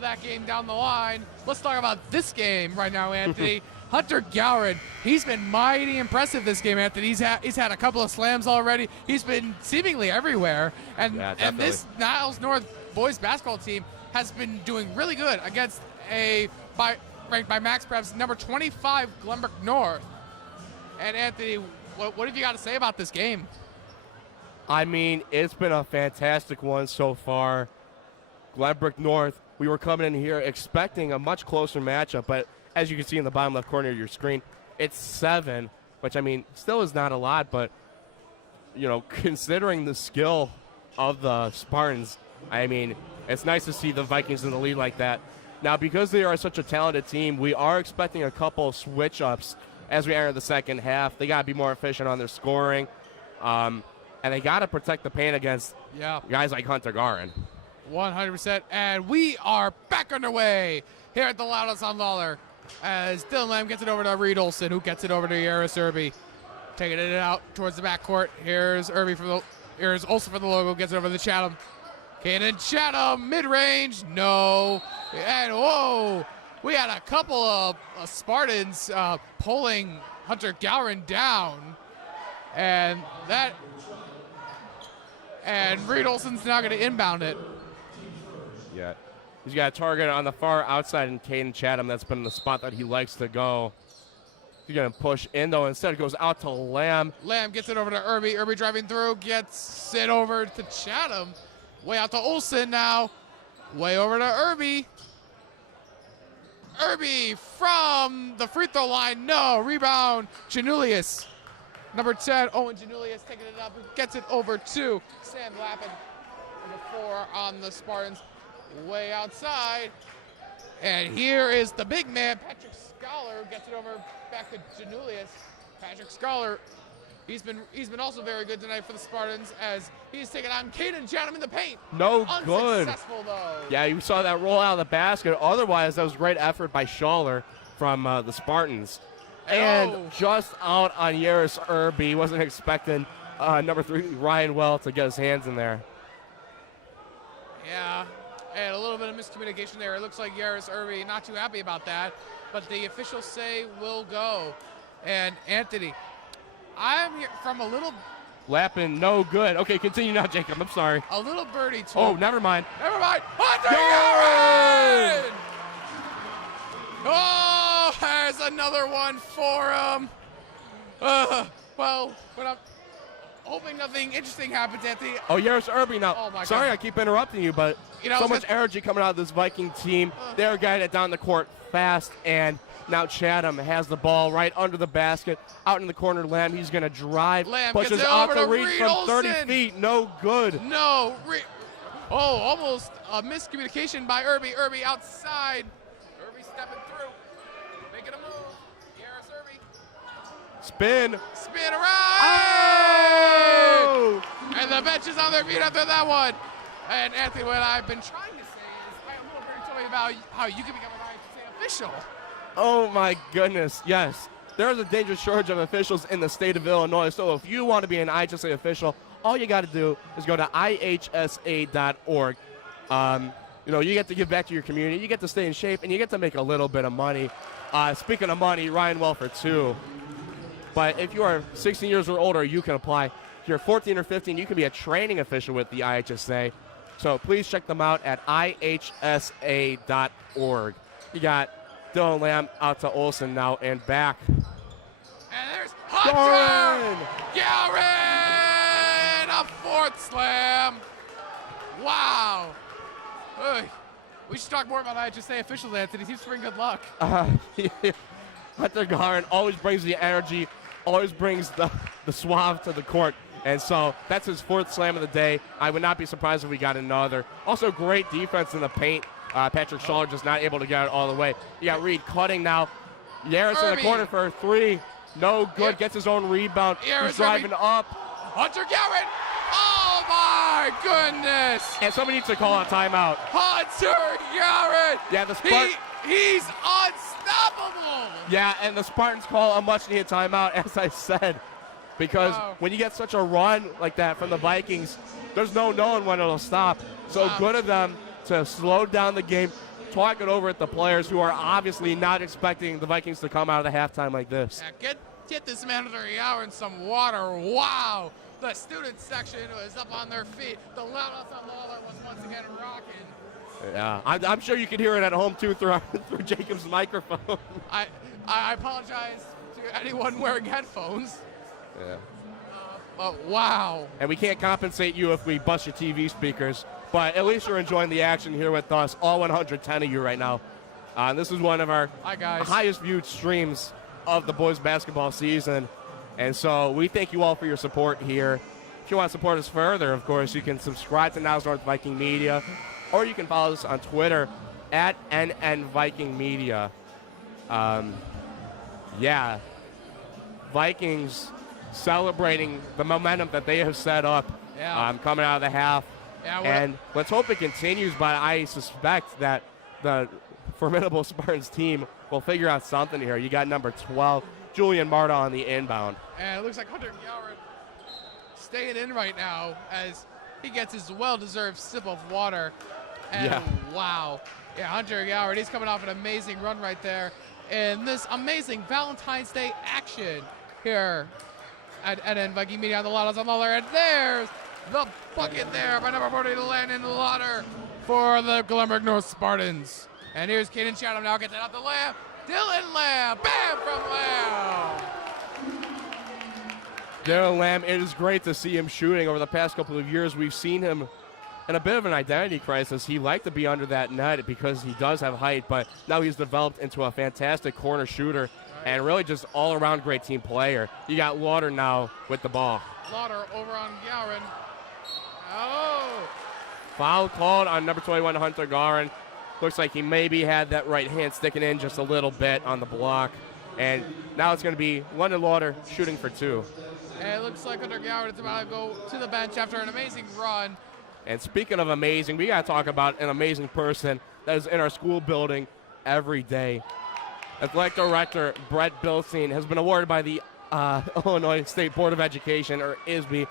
that game down the line. Let's talk about this game right now, Anthony. Hunter Gowron, he's been mighty impressive this game, Anthony. He's had a couple of slams already. He's been seemingly everywhere. And this Niles North boys basketball team has been doing really good against ranked by Max Preps number 25 Glenbrook North. And Anthony, what have you got to say about this game? I mean, it's been a fantastic one so far. Glenbrook North, we were coming in here expecting a much closer matchup, but as you can see in the bottom left corner of your screen, it's 7, which, I mean, still is not a lot, but, you know, considering the skill of the Spartans, I mean, it's nice to see the Vikings in the lead like that. Now, because they are such a talented team, we are expecting a couple switch-ups as we enter the second half. They got to be more efficient on their scoring, and they got to protect the paint against guys like Hunter Gowron. 100%, and we are back underway here at the Loudest on Lawler as Dylan Lamb gets it over to Reed Olson, who gets it over to Yaris Irby, taking it out towards the backcourt. Here's Olson for the logo, gets it over to Chatham. Kanan Chatham, mid-range, no, and whoa, we had a couple of Spartans pulling Hunter Gowron down, and Reed Olson's now going to inbound it. Yeah, he's got a target on the far outside in Caden Chatham. That's been the spot that he likes to go. He's going to push in, though. Instead, it goes out to Lamb. Lamb gets it over to Irby. Irby driving through, gets it over to Chatham. Way out to Olson now. Way over to Irby. Irby from the free throw line. No. Rebound. Janulius. Number 10, Owen Janulius taking it up. Gets it over to Sam Lappin. Number 4 on the Spartans. Way outside. And here is the big man, Patrick Scholar, who gets it over back to Janulius. Patrick Scholar, he's been also very good tonight for the Spartans as he's taking on Caden Chatham in the paint. No good. Unsuccessful, though. Yeah, you saw that roll out of the basket. Otherwise, that was a great effort by Scholar from the Spartans. And just out on Yaris Irby. Wasn't expecting number 3, Ryan Well, to get his hands in there. Yeah, and a little bit of miscommunication there. It looks like Yaris Irby not too happy about that, but the officials say will go. And Anthony, I'm here from a little... Lappin, no good. Okay, continue now, Jacob. I'm sorry. A little birdie told... Oh, never mind. Never mind. Hunter Gowron! Oh, there's another one for him. Well, when I'm hoping nothing interesting happens, Anthony. Oh, Yaris Irby now. Oh, my sorry, God. I keep interrupting you, but so much energy coming out of this Viking team. They're getting it down the court fast, and now Chatham has the ball right under the basket. Out in the corner, Lamb, he's going to drive. Lamb pushes off the read from 30 feet. No good. No. Almost a miscommunication by Irby. Irby outside. Irby stepping through. Making a move. Yaris Irby. Spin around. Oh! And the bench is on their feet after that one. And Anthony, what I've been trying to say is, a little birdie told me about how you can become an IHSA official. Oh my goodness, yes. There's a dangerous shortage of officials in the state of Illinois, so if you want to be an IHSA official, all you got to do is go to ihsa.org. You know, you get to give back to your community, you get to stay in shape, and you get to make a little bit of money. Speaking of money, Ryan Welford too. But if you are 16 years or older, you can apply. If you're 14 or 15, you can be a training official with the IHSA. So please check them out at ihsa.org. You got Dylan Lamb out to Olson now and back. And there's Hunter Gowron! A 4th slam. Wow. Hey, we should talk more about IHSA officials, Anthony. Seems to bring good luck. Hunter Garin always brings the energy, always brings the suave to the court. And so that's his 4th slam of the day. I would not be surprised if we got another. Also, great defense in the paint. Patrick Schaller just not able to get it all the way. You got Reed cutting now. Yaris in the corner for a 3. No good. Gets his own rebound. He's driving up. Hunter Garin. Oh, my goodness. And somebody needs to call a timeout. Hunter Garin. Yeah, the Spartans. He's unstoppable. Yeah, and the Spartans call a much-needed timeout, as I said. Because when you get such a run like that from the Vikings, there's no knowing when it'll stop. So good of them to slow down the game, talk it over at the players who are obviously not expecting the Vikings to come out of the halftime like this. Yeah, get this man under the hour in some water. Wow. The student section was up on their feet. The loudest on Lawler was once again rocking. Yeah, I'm sure you can hear it at home too through Jacob's microphone. I apologize to anyone wearing headphones. Yeah. But wow. And we can't compensate you if we bust your TV speakers, but at least you're enjoying the action here with us, all 110 of you right now. This is one of our highest viewed streams of the boys basketball season. And so we thank you all for your support here. If you want to support us further, of course, you can subscribe to Niles North Viking Media, or you can follow us on Twitter at NN Viking Media. Yeah, Vikings celebrating the momentum that they have set up coming out of the half. Yeah, and let's hope it continues, but I suspect that the formidable Spartans team will figure out something here. You got number 12, Julian Marta on the inbound. And it looks like Hunter Goward staying in right now as he gets his well-deserved sip of water. And wow. Yeah, Hunter Goward, he's coming off an amazing run right there in this amazing Valentine's Day action here at NN Viking Media on the Loudest on Lawler. And there's the bucket there by number 40, Landon Lauder for the Glenbrook North Spartans. And here's Caden Chatham now gets it out the Lamb. Dylan Lamb, bam from Lamb. Dylan Lamb, it is great to see him shooting. Over the past couple of years, we've seen him in a bit of an identity crisis. He liked to be under that net because he does have height, but now he's developed into a fantastic corner shooter and really just all-around great team player. You got Lauder now with the ball. Lauder over on Gowron. Oh. Foul called on number 21, Hunter Garin. Looks like he maybe had that right hand sticking in just a little bit on the block. And now it's going to be London Lauder shooting for 2. And it looks like Hunter Gowron is about to go to the bench after an amazing run. And speaking of amazing, we got to talk about an amazing person that is in our school building every day. Athletic Director Brett Bilstein has been awarded by the Illinois State Board of Education, or ISB,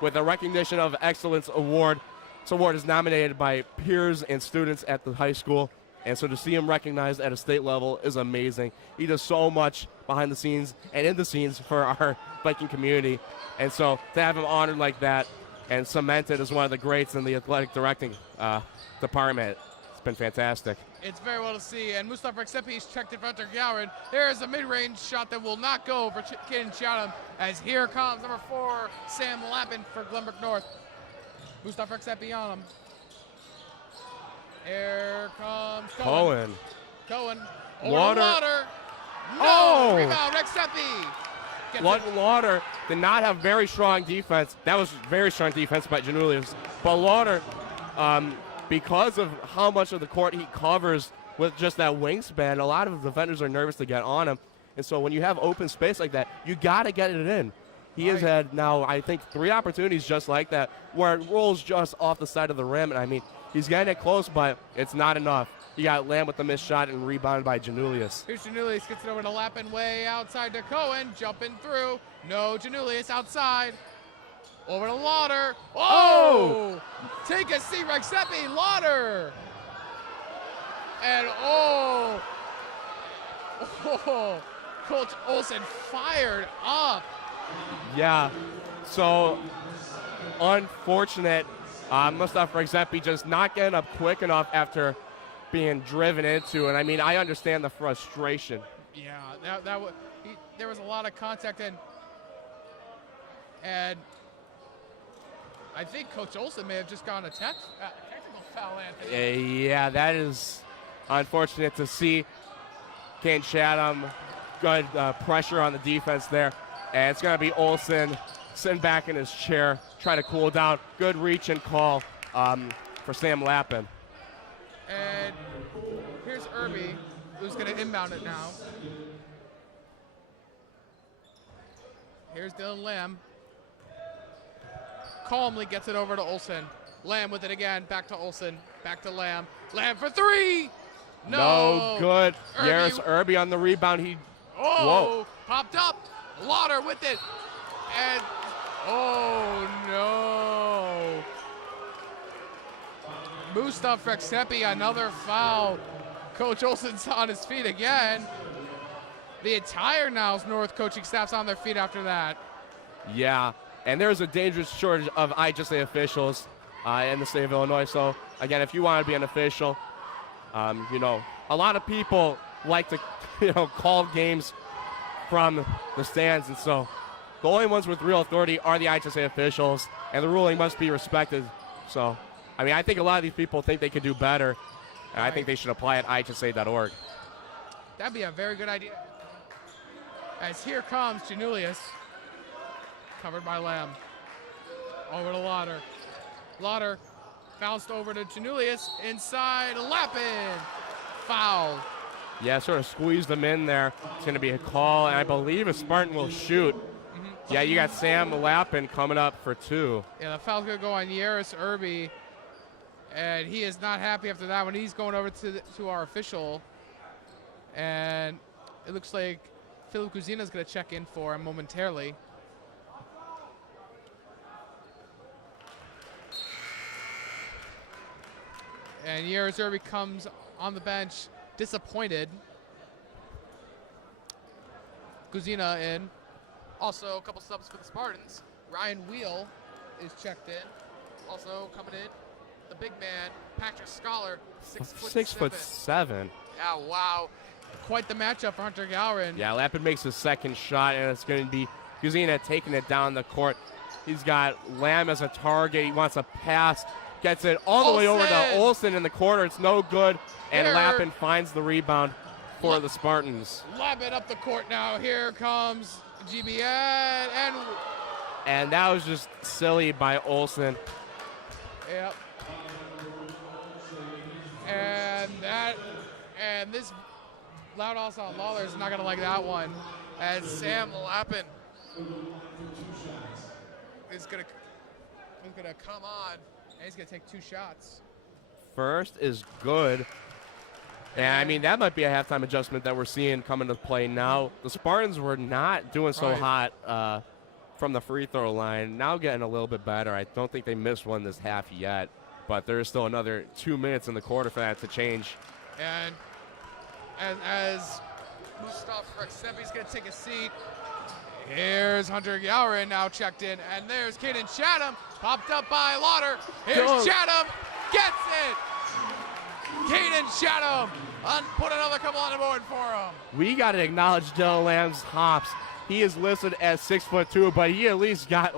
with a Recognition of Excellence Award. This award is nominated by peers and students at the high school, and so to see him recognized at a state level is amazing. He does so much behind the scenes and in the scenes for our Viking community, and so to have him honored like that and cemented as one of the greats in the athletic directing department, it's been fantastic. It's very well to see, and Mustafa Reksepi's checked in front of Gowron. There is a mid-range shot that will not go for Caden Chatham, as here comes number 4, Sam Lappin for Glenbrook North. Mustafa Reksepi on him. Here comes Cohen. Cohen. Lauder. No! Rebound, Reksepi. Lauder did not have very strong defense. That was very strong defense by Janulius. But Lauder, because of how much of the court he covers with just that wingspan, a lot of defenders are nervous to get on him. And so when you have open space like that, you got to get it in. He has had now, I think, 3 opportunities just like that where it rolls just off the side of the rim. And, I mean, he's getting it close, but it's not enough. You got Lamb with the missed shot and rebounded by Janulius. Here's Janulius, gets it over to Lappin, way outside to Cohen, jumping through. No, Janulius outside. Over to Lauder. Oh! Take a seat, Reksepi, Lauder. And Coach Olsen fired up. Yeah, so unfortunate. Mustafa Reksepi just not getting up quick enough after being driven into. And I mean, I understand the frustration. Yeah, there was a lot of contact, and I think Coach Olsen may have just gone a technical foul, Anthony. Yeah, that is unfortunate to see. Kane Chatham, good pressure on the defense there. And it's going to be Olsen sitting back in his chair, trying to cool down. Good reach and call for Sam Lappin. And here's Irby, who's going to inbound it now. Here's Dylan Lamb. Calmly gets it over to Olsen. Lamb with it again, back to Olsen, back to Lamb. Lamb for three! No good. Irby. Yaris Irby on the rebound. Whoa. Popped up. Lauder with it. And, oh no. Mustafa Freksepi, another foul. Coach Olsen's on his feet again. The entire Niles North coaching staff's on their feet after that. Yeah, and there's a dangerous shortage of IHSA officials in the state of Illinois. So, again, if you want to be an official, a lot of people like to, call games from the stands. And so the only ones with real authority are the IHSA officials, and the ruling must be respected. So, I think a lot of these people think they could do better, and I think they should apply at IHSA.org. That'd be a very good idea. As here comes Janulius, covered by Lamb. Over to Lauder. Lauder bounced over to Janulius, inside Lappin. Foul. Yeah, sort of squeezed them in there. It's going to be a call, and I believe a Spartan will shoot. Yeah, you got Sam Lappin coming up for two. Yeah, the foul's going to go on Yaris Irby, and he is not happy after that one. He's going over to our official, and it looks like Philip Kuzina is going to check in for him momentarily. And Yaris Irby comes on the bench, disappointed. Kuzina in. Also, a couple subs for the Spartans. Ryan Wheel is checked in. Also coming in, the big man, Patrick Scholar, 6'7". Yeah, wow. Quite the matchup for Hunter Gowron. Yeah, Lappin makes his second shot, and it's going to be Kuzina taking it down the court. He's got Lamb as a target. He wants a pass. Gets it all the way over to Olsen in the corner. It's no good, and Lappin finds the rebound for the Spartans. Lappin up the court now. Here comes GBN, and that was just silly by Olsen. Yep. And this loud also on Lawler is not going to like that one. As Sam Lappin is going to come on, and he's going to take two shots. First is good. And that might be a halftime adjustment that we're seeing come into play now. The Spartans were not doing so hot from the free throw line. Now getting a little bit better. I don't think they missed one this half yet, but there's still another 2 minutes in the quarter for that to change. And as Mustafa Freksepi's going to take a seat, here's Hunter Gowron now checked in, and there's Caden Chatham, popped up by Lauder. Here's Chatham, gets it! Caden Chatham put another couple on the board for him. We got to acknowledge Dylan Lamb's hops. He is listed as 6'2", but he at least got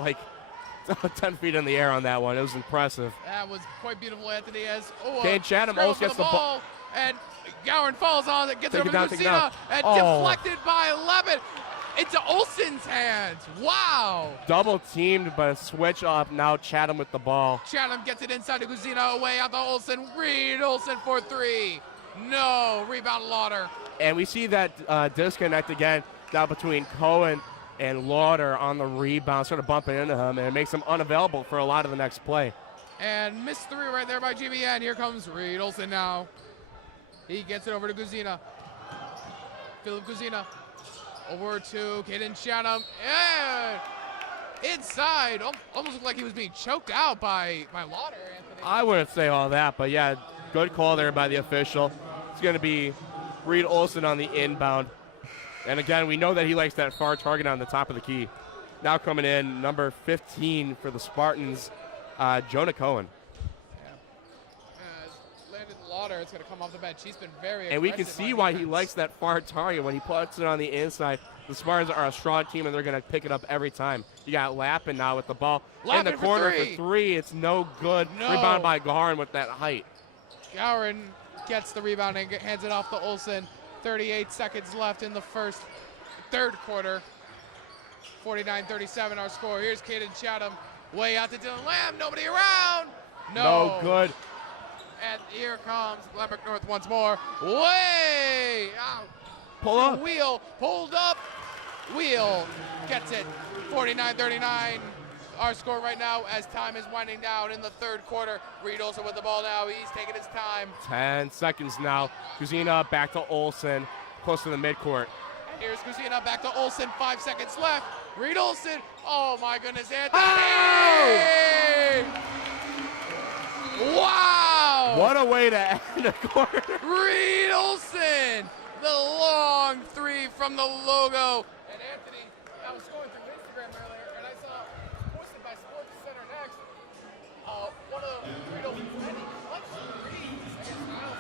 10 feet in the air on that one. It was impressive. That was quite beautiful, Anthony. As Caden Chatham almost gets the ball. And Gowron falls on it, gets it over to Kuzina, and deflected by Levin into Olsen's hands. Wow. Double teamed, but a switch up. Now Chatham with the ball. Chatham gets it inside to Kuzina, away out to Olsen. Reed Olsen for three. No. Rebound Lauder. And we see that disconnect again now between Cohen and Lauder on the rebound, sort of bumping into him, and it makes him unavailable for a lot of the next play. And missed three right there by GBN. Here comes Reed Olsen now. He gets it over to Kuzina. Philip Kuzina. Over to Caden Chatham. And inside. Almost looked like he was being choked out by Lauder, Anthony. I wouldn't say all that, but yeah, good call there by the official. It's going to be Reed Olsen on the inbound. And again, we know that he likes that far target on the top of the key. Now coming in, number 15 for the Spartans, Jonah Cohen. Lauder, it's going to come off the bench. He's been very aggressive. And we can see why he likes that far target. When he puts it on the inside, the Spartans are a strong team, and they're going to pick it up every time. You got Lappin now with the ball in the corner for three. It's no good. No. Rebound by Garin with that height. Gowron gets the rebound and hands it off to Olsen. 38 seconds left in the third quarter. 49-37 our score. Here's Caden Chatham way out to Dylan Lamb. Nobody around. No good. And here comes Glenbrook North once more. Way out. Pull up. Wheel pulled up. Wheel gets it. 49-39 our score right now as time is winding down in the third quarter. Reed Olsen with the ball now. He's taking his time. 10 seconds now. Kuzina back to Olsen, close to the midcourt. And here's Kuzina back to Olsen. 5 seconds left. Reed Olsen. Oh my goodness, Anthony. Oh! Wow. What a way to end a quarter. Reed Olsen. The long three from the logo. And Anthony, I was going through Instagram earlier and I saw posted by Sports Center Next one of Reed Olsen's many clutch threes against Niles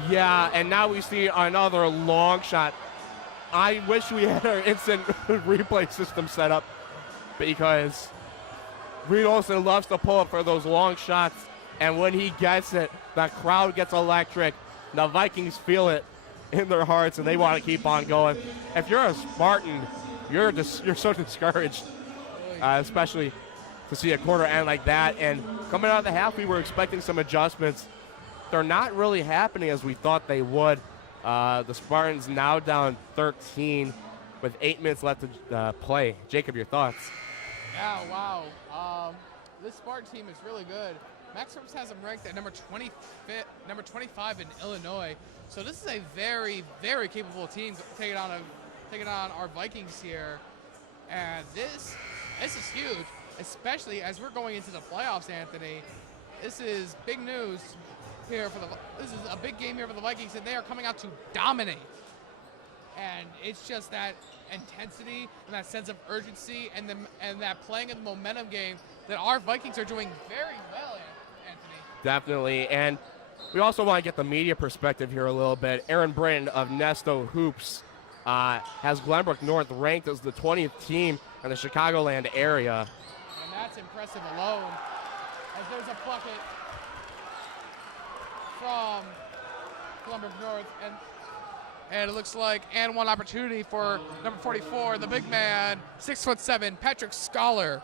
North. Yeah, and now we see another long shot. I wish we had our instant replay system set up because Reed Olsen loves to pull up for those long shots, and when he gets it, the crowd gets electric. The Vikings feel it in their hearts, and they want to keep on going. If you're a Spartan, you're so discouraged, especially to see a quarter end like that. And coming out of the half, we were expecting some adjustments. They're not really happening as we thought they would. The Spartans now down 13 with 8 minutes left to play. Jacob, your thoughts? Yeah, wow. This Spartan team is really good. Max Prebz has them ranked at number 25 in Illinois. So this is a very, very capable team taking on our Vikings here. And this is huge, especially as we're going into the playoffs, Anthony. This is big news here this is a big game here for the Vikings, and they are coming out to dominate. And it's just that intensity and that sense of urgency and that playing of the momentum game that our Vikings are doing very well, Anthony. Definitely, and we also want to get the media perspective here a little bit. Aaron Britton of Nesto Hoops has Glenbrook North ranked as the 20th team in the Chicagoland area. And that's impressive alone, as there's a bucket from Glenbrook North, and it looks like one opportunity for number 44, the big man, 6'7", Patrick Scholar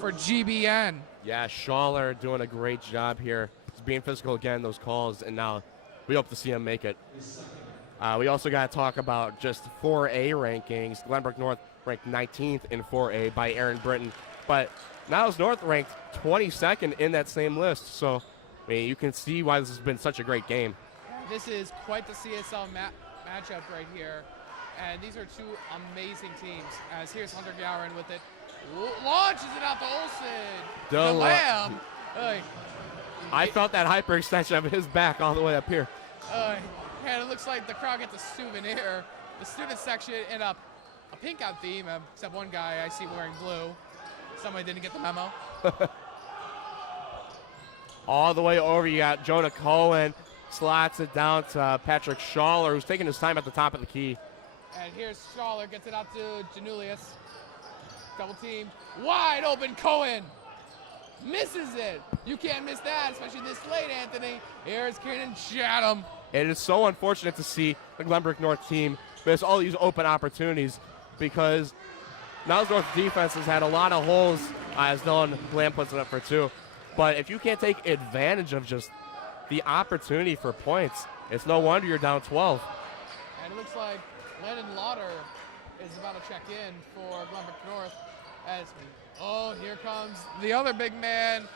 for GBN. Yeah, Schaller doing a great job here. He's being physical again, those calls, and now we hope to see him make it. We also got to talk about just 4A rankings. Glenbrook North ranked 19th in 4A by Aaron Britton, but Niles North ranked 22nd in that same list. So, I mean, you can see why this has been such a great game. This is quite the CSL matchup right here, and these are two amazing teams. As here's Hunter Gowron with it, launches it out to Olsen. The Lamb. I felt that hyperextension of his back all the way up here. And it looks like the crowd gets a souvenir. The student section in a pink out theme, except one guy I see wearing blue. Somebody didn't get the memo. All the way over, you got Jonah Cohen, slots it down to Patrick Schaller, who's taking his time at the top of the key. And here's Schaller, gets it out to Janulius. Double team, wide open Cohen. Misses it. You can't miss that, especially this late, Anthony. Here's Caden Chatham. It is so unfortunate to see the Glenbrook North team miss all these open opportunities because Niles North defense has had a lot of holes, as Dylan Lamb puts it up for two. But if you can't take advantage of just the opportunity for points, it's no wonder you're down 12. And it looks like Landon Lauder is about to check in for Glenbrook North. Here comes the other big man,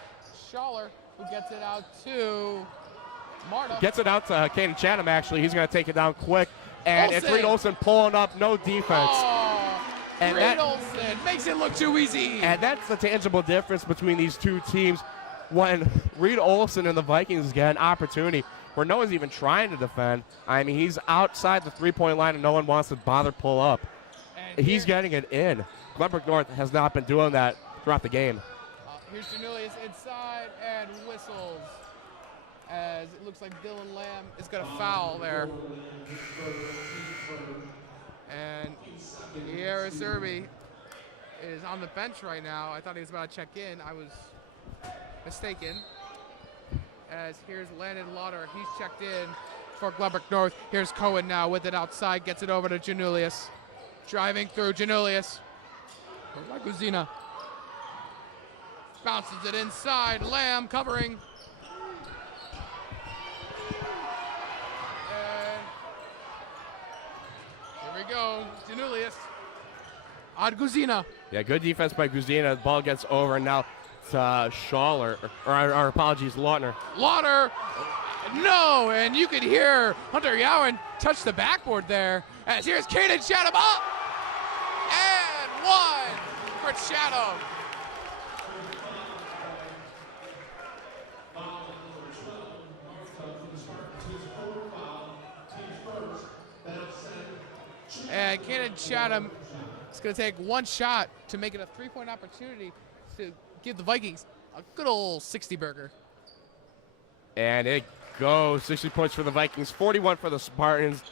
Schaller, who gets it out to Marta. Gets it out to Caden Chatham, actually. He's going to take it down quick. And Olsen. It's Reed Olsen pulling up, no defense. And Reed Olsen makes it look too easy. And that's the tangible difference between these two teams. When Reed Olsen and the Vikings get an opportunity where no one's even trying to defend, I mean, he's outside the three-point line and no one wants to bother pull up. And he's getting it in. Glenbrook North has not been doing that throughout the game. Here's Janulius inside and whistles, as it looks like Dylan Lamb is going to foul there. And Yara Serby is on the bench right now. I thought he was about to check in. I was mistaken. as here's Landon Lauder. He's checked in for Glenbrook North. Here's Cohen now with it outside, gets it over to Janulius. Driving through Janulius. Guzina. Bounces it inside. Lamb covering. And here we go. Janulius. On Guzina. Yeah, good defense by Guzina. The ball gets over now to Schaller, or our apologies, Lautner. Lauder. No, and you could hear Hunter Yowen touch the backboard there. As here's Kaden Chatham up. And one for Chatham. And Kaden Chatham is going to take one shot to make it a 3-point opportunity to give the Vikings a good old 60 burger. And it goes 60 points for the Vikings, 41 for the Spartans.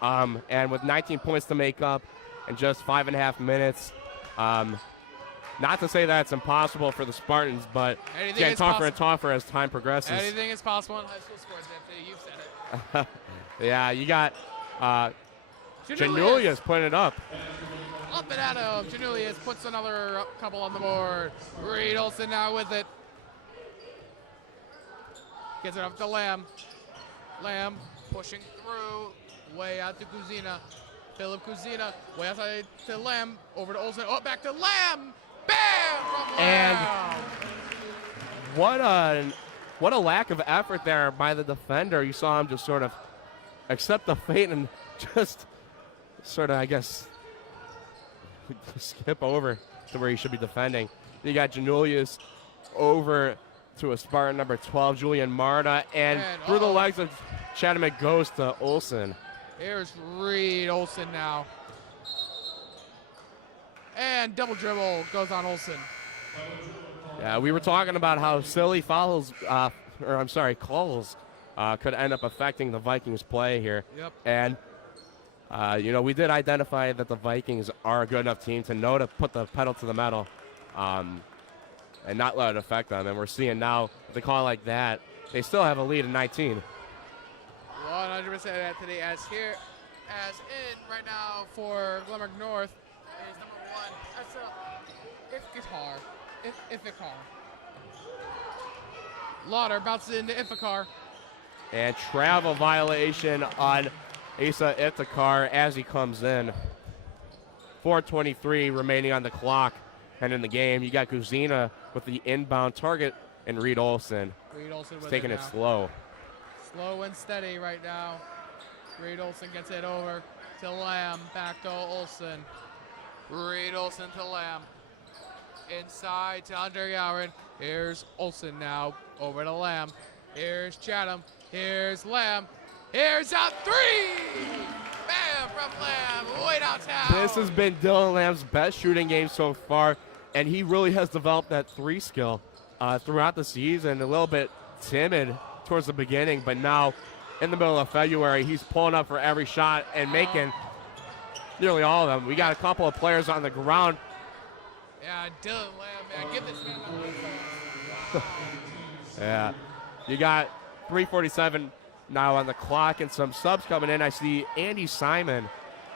And with 19 points to make up in just 5.5 minutes. Not to say that it's impossible for the Spartans, but it's getting tougher and tougher as time progresses. Anything is possible in high school sports, Anthony. You've said it. Yeah, you got Janulius putting it up. Up and at him. Janulius puts another couple on the board. Reed Olson now with it. Gets it up to Lamb. Lamb pushing through. Way out to Guzina. Philip Guzina. Way outside to Lamb. Over to Olson. Oh, back to Lamb. Bam! From Lamb. And what a lack of effort there by the defender. You saw him just sort of accept the fate and just sort of, I guess, skip over to where he should be defending. You got Janulius over to a Spartan number 12, Julian Marta, and through the legs of Chatham, it goes to Olson. Here's Reed Olson now. And double dribble goes on Olson. Yeah, we were talking about how silly calls could end up affecting the Vikings' play here. Yep. And, we did identify that the Vikings are a good enough team to know to put the pedal to the metal and not let it affect them. And we're seeing now, if they call it like that, they still have a lead in 19. 100% Anthony. As in right now for Glenbrook North is number 1. That's Ifakar. Lauder bounces into Ifakar. And travel violation on Asa Ifakar as he comes in. 4:23 remaining on the clock and in the game. You got Guzina with the inbound target and Reed Olson. Reed Olson with taking it slow. Slow and steady right now. Reed Olson gets it over to Lamb. Back to Olson. Reed Olson to Lamb. Inside to Hunter Yowen. Here's Olson now. Over to Lamb. Here's Chatham. Here's Lamb. Here's a three! Bam! From Lamb. Way downtown. This has been Dylan Lamb's best shooting game so far, and he really has developed that three skill throughout the season. A little bit timid towards the beginning, but now in the middle of February, he's pulling up for every shot and making nearly all of them. We got a couple of players on the ground. Yeah, Dylan Lamb, man. Give this man a Yeah. You got 3:47 now on the clock and some subs coming in. I see Andy Simon,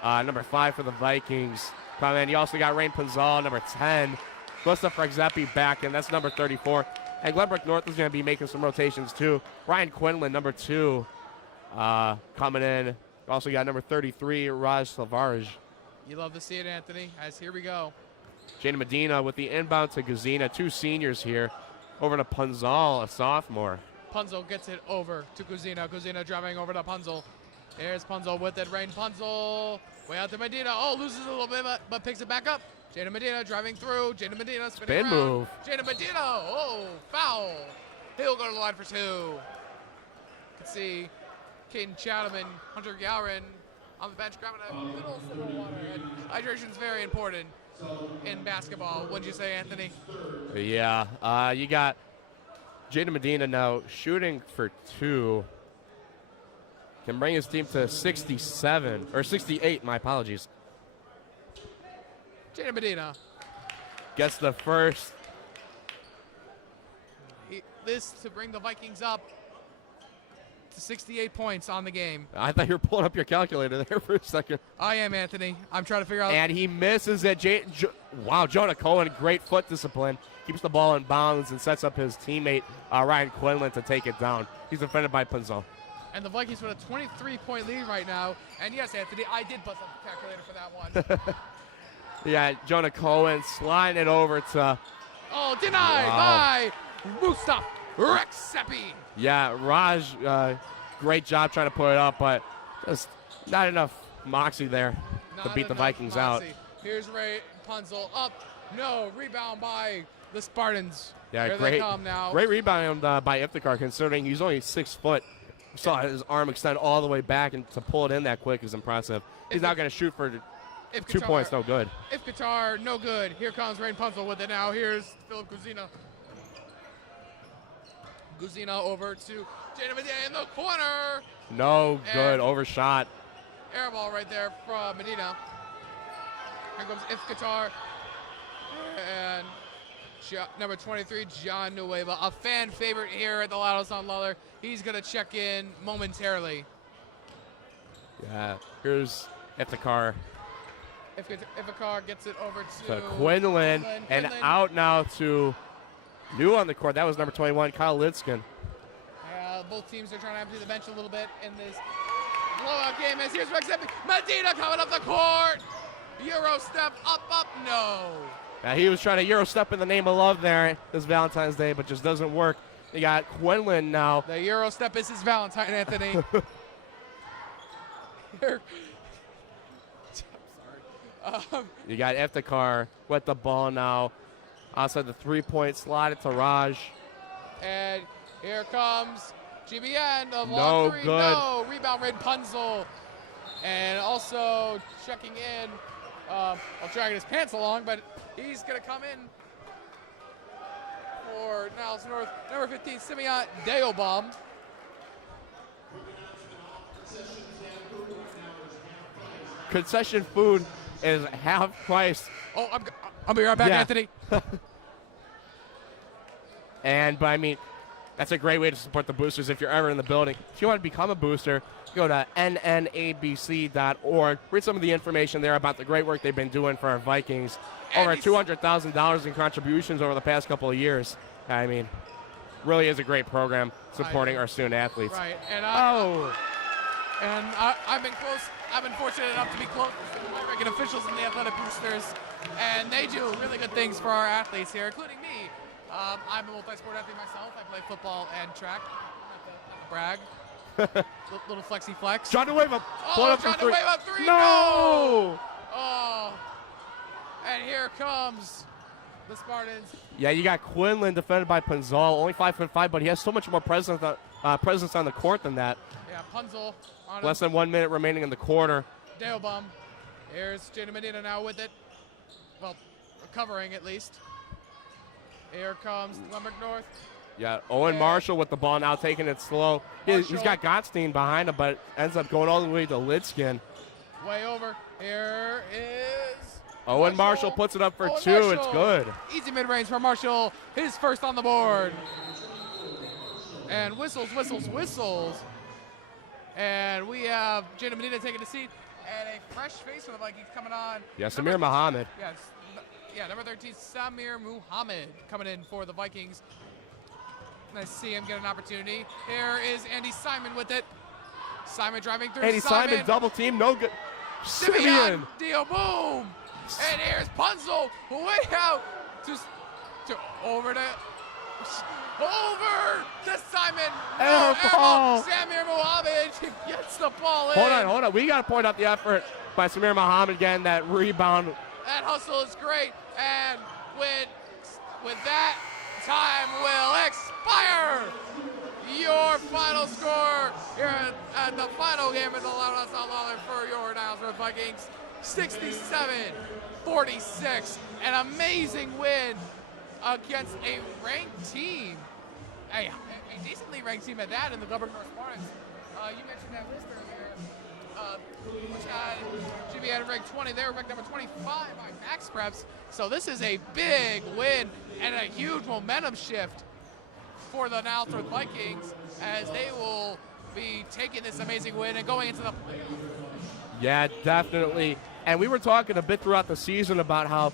number 5 for the Vikings, come in. You also got Rain Panzal, number 10. Gustav Fragzeppi back in. That's number 34. And Glenbrook North is going to be making some rotations too. Ryan Quinlan, number 2, coming in. Also got number 33, Raj Salvaraj. You love to see it, Anthony, as here we go. Jada Medina with the inbound to Guzina. 2 seniors here. Over to Punzal, a sophomore. Punzel gets it over to Guzina. Guzina driving over to Punzel. There's Punzel with it. Rain Punzel. Way out to Medina. Oh, loses a little bit, but picks it back up. Jada Medina driving through. Jada Medina spinning around. Move. Jada Medina. Oh, foul. He'll go to the line for 2. You can see Caden Chatham and Hunter Gowron on the bench grabbing a good old sip of water. And hydration's very important in basketball. Wouldn't you say, Anthony? Yeah. You got Jada Medina now shooting for 2. Can bring his team to 67, or 68, my apologies. Jada Medina. Gets the first. This to bring the Vikings up to 68 points on the game. I thought you were pulling up your calculator there for a second. I am, Anthony. I'm trying to figure out. And he misses it. Wow, Jonah Cohen, great foot discipline. Keeps the ball in bounds and sets up his teammate, Ryan Quinlan, to take it down. He's defended by Punzo. And the Vikings with a 23-point lead right now. And yes, Anthony, I did bust up the calculator for that one. Yeah, Jonah Cohen sliding it over to... Oh, denied by Mustafa Rexepi. Yeah, Raj, great job trying to put it up, but just not enough moxie there to beat the Vikings out. Here's Ray Punzel up. No, rebound by the Spartans. Yeah, Here they come now. Great rebound by Iftikhar, considering he's only 6 foot. Saw his arm extend all the way back, and to pull it in that quick is impressive. He's not going to shoot for 2 points, no good. Iftikhar, no good. Here comes Rain Punzel with it now. Here's Philip Guzina. Guzina over to Jada Medina in the corner. No good, overshot. Air ball right there from Medina. Here comes Iftikhar. And number 23, John Nueva, a fan favorite here at the Lotto San Lawler. He's going to check in momentarily. Yeah, here's Iftikhar. Iftikhar gets it over to Quinlan, and out now to new on the court. That was number 21, Kyle Lidskin. Both teams are trying to empty the bench a little bit in this blowout game. As here's Rexepi. Medina coming up the court. Euro step up, no. Yeah, he was trying to Euro step in the name of love there this Valentine's Day, but just doesn't work. You got Quinlan now. The Euro step is his Valentine, Anthony. Here. Sorry. You got Iftikhar with the ball now. Outside the 3-point slide it to Raj. And here comes GBN. The No long three. good. No. Rebound, Red Punzel. And also checking in. I'll drag his pants along, but he's going to come in for Niles North. Number 15, Simeon Deobam. Concession food is half price. Oh, I'll be right back, Yeah. Anthony. But I mean, that's a great way to support the boosters if you're ever in the building. If you want to become a booster, go to nnabc.org. Read some of the information there about the great work they've been doing for our Vikings. Over $200,000 in contributions over the past couple of years. I mean, really is a great program supporting our student athletes. Right, and Oh, I've been close. I've been fortunate enough to be close to the ranking officials in the athletic boosters, and they do really good things for our athletes here, including me. I'm a multi-sport athlete myself. I play football and track. Not to brag. Little flexi flex. John DeWave Oh, John DeWave up three. No! Oh, and here comes the Spartans. Yeah, you got Quinlan defended by Punzal, only 5'5", but he has so much more presence on the court than that. Yeah, Punzel on Less than 1 minute remaining in the quarter. Deobam. Here's Jada Medina now with it. Well, recovering at least. Here comes Glenbrook North. Yeah, Owen Marshall with the ball now, taking it slow. He's got Gottstein behind him, but ends up going all the way to Lidskin. Way over. Here is Owen Marshall puts it up for Owen 2. Marshall. It's good. Easy mid-range for Marshall. His first on the board. And whistles. And we have Jada Medina taking a seat. And a fresh face for the Vikings coming on. Yeah, Samir Muhammad. Yes. Yeah, number 13, Samir Muhammad coming in for the Vikings. Nice to see him get an opportunity. Here is Andy Simon with it. Simon driving through. Andy Simon double team, no good. Simeon Dio, boom! And here's Punzel way out to over to Simon. Air ball. Samir Muhammad gets the ball in. Hold on. We got to point out the effort by Samir Muhammad again. That rebound. That hustle is great. And with that, time will expire. Your final score here at the final game of the Lotto San Lawler for your Niles North Vikings, 67-46. An amazing win against a ranked team. A decently ranked team at that in the Glenbrook North Spartans. You mentioned that list earlier, which had GBN ranked 20. They were ranked number 25 by Max Preps. So this is a big win and a huge momentum shift for the Niles North Vikings, as they will be taking this amazing win and going into the. Yeah, definitely. And we were talking a bit throughout the season about how,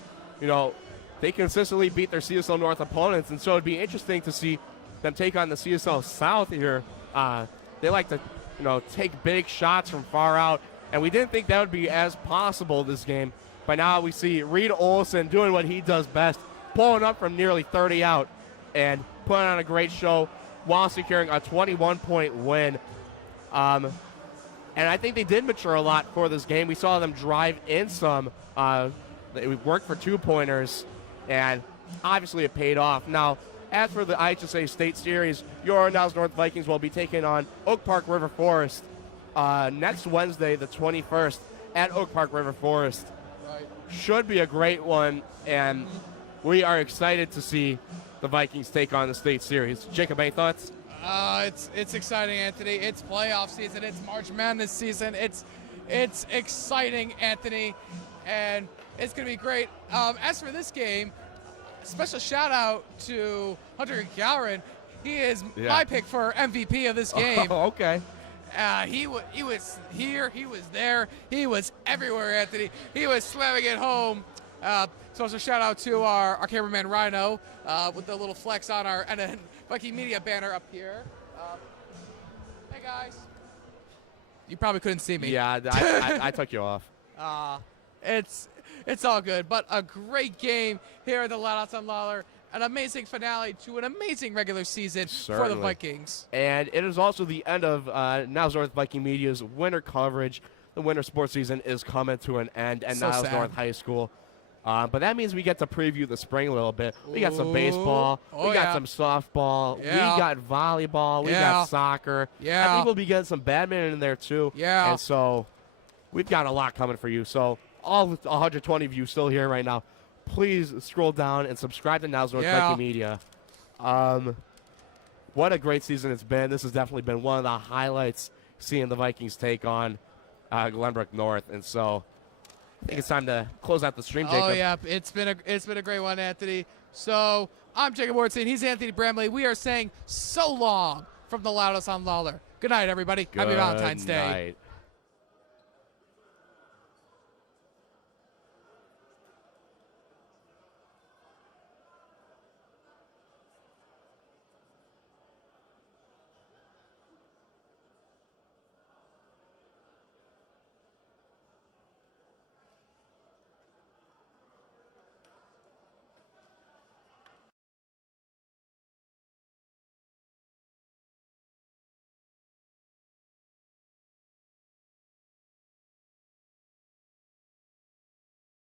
they consistently beat their CSL North opponents, and so it'd be interesting to see them take on the CSL South here. They like to, take big shots from far out, and we didn't think that would be as possible this game. But now we see Reed Olson doing what he does best, pulling up from nearly 30 out and putting on a great show while securing a 21-point win. And I think they did mature a lot for this game. We saw them drive in some. They worked for 2-pointers, and obviously it paid off. Now, as for the IHSA State Series, your Niles North Vikings will be taking on Oak Park River Forest next Wednesday, the 21st, at Oak Park River Forest. Right. Should be a great one, and we are excited to see the Vikings take on the State Series. Jacob, any thoughts? It's exciting, Anthony. It's playoff season. It's March Madness season. It's exciting, Anthony, and it's going to be great. As for this game, special shout out to Hunter Gowron. He is my pick for MVP of this game. Oh, okay. He was here. He was there. He was everywhere, Anthony. He was slamming it home. Special shout out to our cameraman Rhino with the little flex on our and Viking Media banner up here. Hey guys. You probably couldn't see me. Yeah, I took you off. It's all good, but a great game here at the Loudhouse on Lawler. An amazing finale to an amazing regular season for the Vikings. And it is also the end of Niles North Viking Media's winter coverage. The winter sports season is coming to an end at Niles North High School. But that means we get to preview the spring a little bit. We got some baseball. We got some softball. Yeah. We got volleyball. We got soccer. Yeah. I think we'll be getting some badminton in there too. Yeah. And so we've got a lot coming for you. So all 120 of you still here right now, please scroll down and subscribe to Niles North Viking Media. What a great season it's been. This has definitely been one of the highlights, seeing the Vikings take on Glenbrook North. And so I think it's time to close out the stream, Jacob. Oh, yeah. It's been a great one, Anthony. So I'm Jacob Wardson. He's Anthony Bramley. We are saying so long from the Loudhouse on Lawler. Good night, everybody. Happy Valentine's Day. Night.